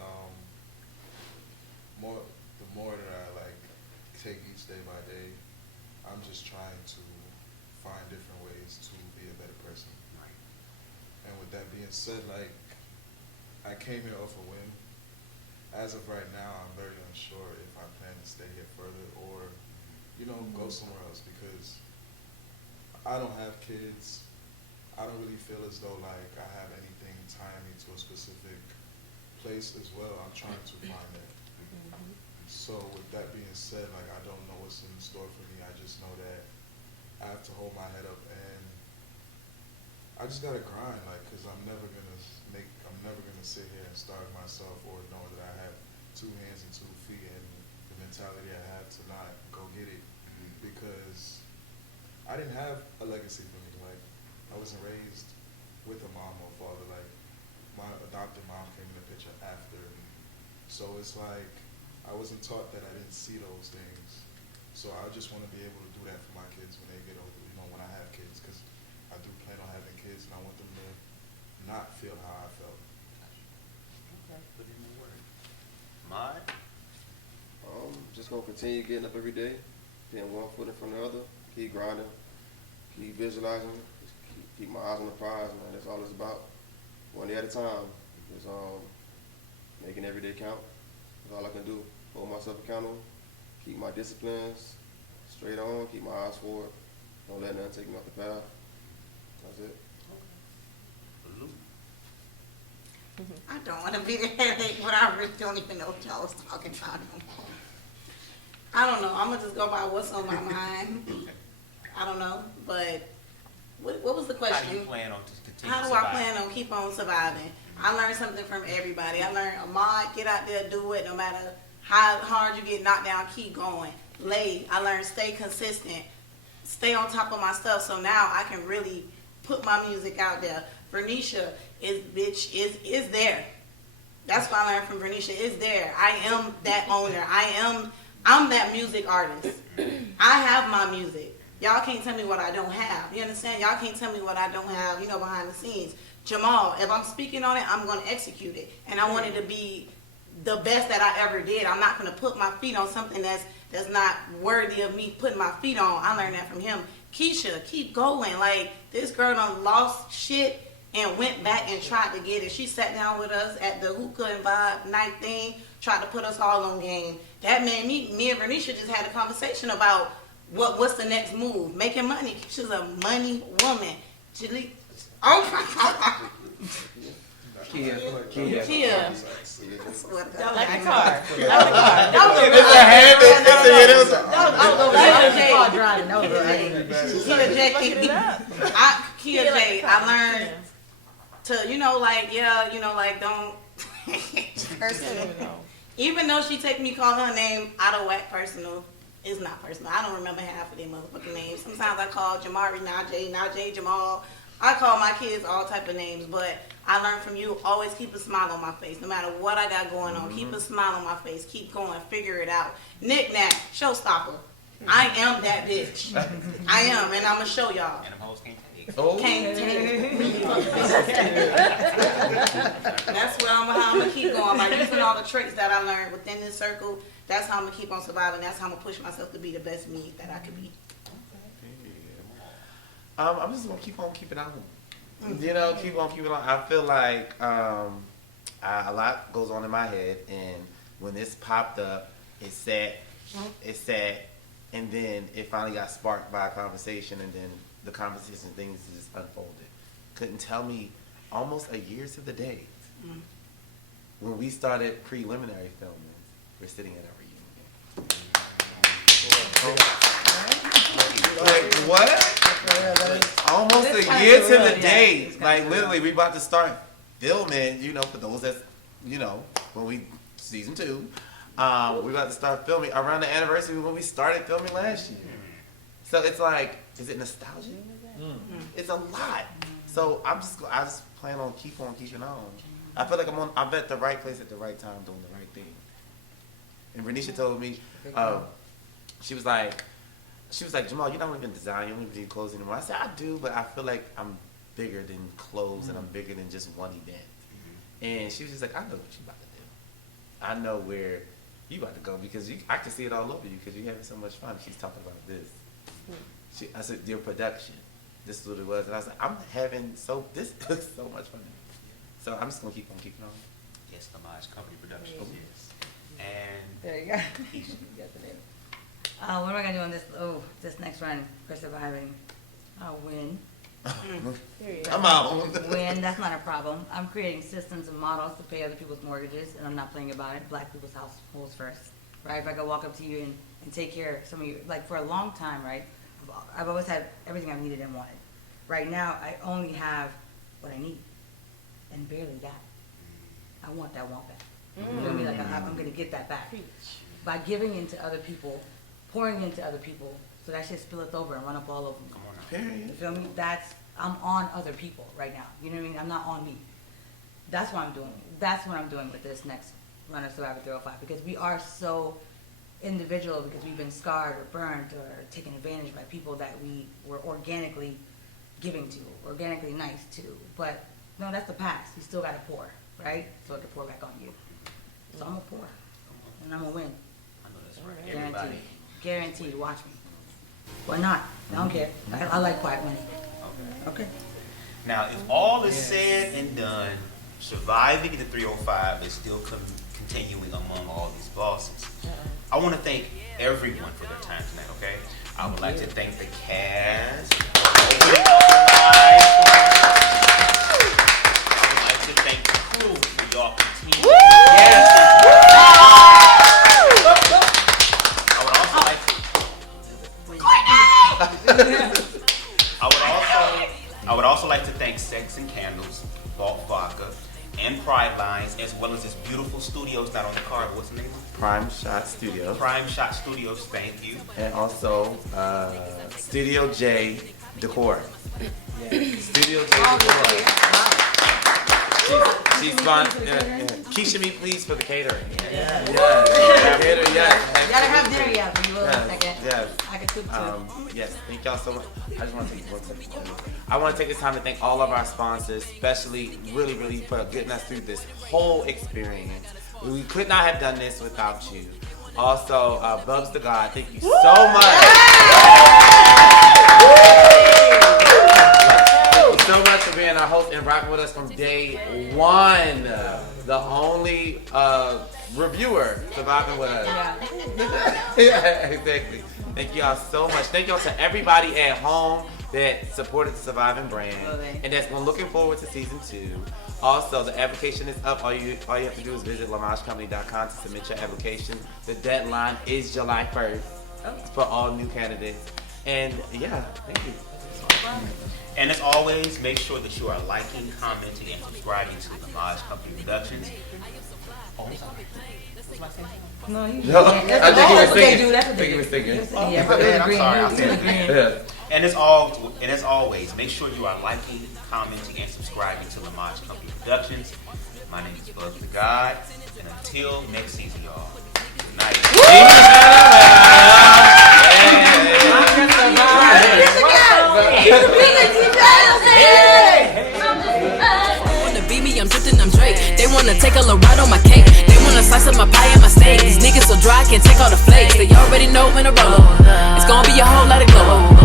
the more that I like take each day by day, I'm just trying to find different ways to be a better person. Right. And with that being said, like I came here off a whim. As of right now, I'm very unsure if I plan to stay here further or, go somewhere else because I don't have kids. I don't really feel as though like I have anything tying me to a specific place as well. I'm trying to find that. So with that being said, like I don't know what's in store for me. I just know that I have to hold my head up and I just gotta grind, like, cause I'm never gonna sit here and starve myself or know that I have 2 hands and 2 feet and the mentality I have to not go get it because I didn't have a legacy for me. Like, I wasn't raised with a mom or father. Like, my adopted mom came in the picture after. So it's like, I wasn't taught that I didn't see those things. So I just want to be able to do that for my kids when they get older, when I have kids, because I do plan on having kids and I want them to not feel how I felt. Okay. just gonna continue getting up every day, putting one foot in front of the other, keep grinding, keep visualizing, just keep my eyes on the prize, man. That's all it's about. One day at a time. Just making every day count. That's all I can do. Hold myself accountable, keep my disciplines straight on, keep my eyes forward. Don't let nothing take me off the path. That's it. I don't want to be the headache, but I really don't even know what y'all was talking about no more. I don't know. I'm going to just go by what's on my mind. I don't know. But what was the question? How do you plan on to continue How do I plan on keep on surviving? I learned something from everybody. I learned, Ahmad, get out there, do it. No matter how hard you get knocked down, keep going. Lay, I learned stay consistent. Stay on top of my stuff so now I can really put my music out there. Fernisha is there. That's what I learned from Fernisha, is there. I am that owner. I'm that music artist. I have my music. Y'all can't tell me what I don't have. You understand? Y'all can't tell me what I don't have, behind the scenes. Jamal, if I'm speaking on it, I'm going to execute it. And I want it to be the best that I ever did. I'm not going to put my feet on something that's not worthy of me putting my feet on. I learned that from him. Keisha, keep going. Like, this girl done lost shit and went back and tried to get it. She sat down with us at the hookah and vibe night thing, tried to put us all on game. That made me and Fernisha just had a conversation about what's the next move. Making money. Keisha's a money woman. Oh my God. Kia. Like a car. Kia J, I learned to, don't. Even though she take me call her name out of whack personal, it's not personal. I don't remember half of their motherfucking names. Sometimes I call Jamari, Najee, Jamal. I call my kids all type of names, but I learned from you, always keep a smile on my face. No matter what I got going on, keep a smile on my face. Keep going, figure it out. Knick-knack, showstopper. I am that bitch. I am, and I'm going to show y'all. And them hoes can't take. Can't take. That's where how I'm going to keep going. By using all the traits that I learned within this circle, that's how I'm going to keep on surviving. That's how I'm going to push myself to be the best me that I could be. I'm just gonna keep on keeping on. Keep on keeping on. I feel like a lot goes on in my head, and when this popped up, it sat, and then it finally got sparked by a conversation, and then the conversation things just unfolded. Couldn't tell me almost a year to the date when we started preliminary filming. We're sitting at a reunion. Like what? Almost a year to the day. Like literally, we about to start filming. For those that's when we season 2, we about to start filming around the anniversary when we started filming last year. So it's like, is it nostalgia? It's a lot. So I just plan on keeping on. I feel like I'm at the right place at the right time doing the right thing. And Renisha told me, she was like, Jamal, you don't even design, you don't even do clothes anymore. I said, I do, but I feel like I'm bigger than clothes and I'm bigger than just one event. And she was just like, I know what you about to do. I know where you about to go because I can see it all over you because you're having so much fun. She's talking about this. I said, your production. This is what it was. And I was like, I'm having this is so much fun. So I'm just going to keep on keeping on. Yes, Lamage Company Productions. Yes. And there you go. What am I gonna do on this next run for surviving? I'll win. I'm out. Win, that's not a problem. I'm creating systems and models to pay other people's mortgages, and I'm not playing about it. Black people's households first, right? If I could walk up to you and take care of some of you, like for a long time, right? I've always had everything I've needed and wanted. Right now, I only have what I need, and barely that. I want that back. You know what I mean? Like I'm gonna get that back by giving into other people. Pouring into other people, so that shit spilleth over and run up all over me. Come on now. You feel me? I'm on other people right now. You know what I mean? I'm not on me. That's what I'm doing. That's what I'm doing with this next run of Survivor 305 because we are so individual because we've been scarred or burned or taken advantage by people that we were organically giving to, organically nice to. But no, that's the past. You still got to pour, right? So I can pour back on you. So I'm gonna pour, and I'm gonna win. Guaranteed. Guaranteed. Watch me. Why not? I don't care. I like quiet money. Okay. Now, if all is said and done, surviving the 305 is still continuing among all these bosses. I want to thank everyone for their time tonight, okay? I would like to thank the cast for opening up your lives. I would like to thank the crew for y'all continuing. I would also like to thank Sex and Candles, Vault Vodka, and Pride Lines, as well as this beautiful studios not on the card. What's the name? Prime Shot Studios. Prime Shot Studios, thank you. And also Studio J Decor. Studio J Decor. She's fun. Keisha me please for the catering. Yeah. Catering, You gotta have dinner yet, but you will in a second. Yes. I could cook too. Yes, thank y'all so much. I just want to take 1 second. I want to take this time to thank all of our sponsors, especially really for getting us through this whole experience. We could not have done this without you. Also, Bubs the God, thank you so much. Thank you so much for being our host and rocking with us from day one. The only reviewer surviving with us. Yeah, exactly. Thank y'all so much. Thank y'all to everybody at home that supported the Surviving brand and that's been looking forward to season 2. Also, the application is up. All you have to do is visit lamagecompany.com to submit your application. The deadline is July 1st for all new candidates. And yeah, thank you. And as always, make sure that you are liking, commenting, and subscribing to the Lamage Company Productions. Oh, I'm sorry. What's my saying? No, I think he was thinking. That's what they do. Yeah, my bad. I'm sorry. I said it. And as always, make sure you are liking, commenting, and subscribing to Lamage Company Productions. My name is Buzz the God, and until next season, y'all. Good night. Wanna be me, I'm drifting, I'm Drake. They wanna take a little ride on my cake. They wanna slice up my pie and my steak. These niggas so dry, I can't take all the flakes. They already know when to roll up. It's gonna be a whole lot of glow up.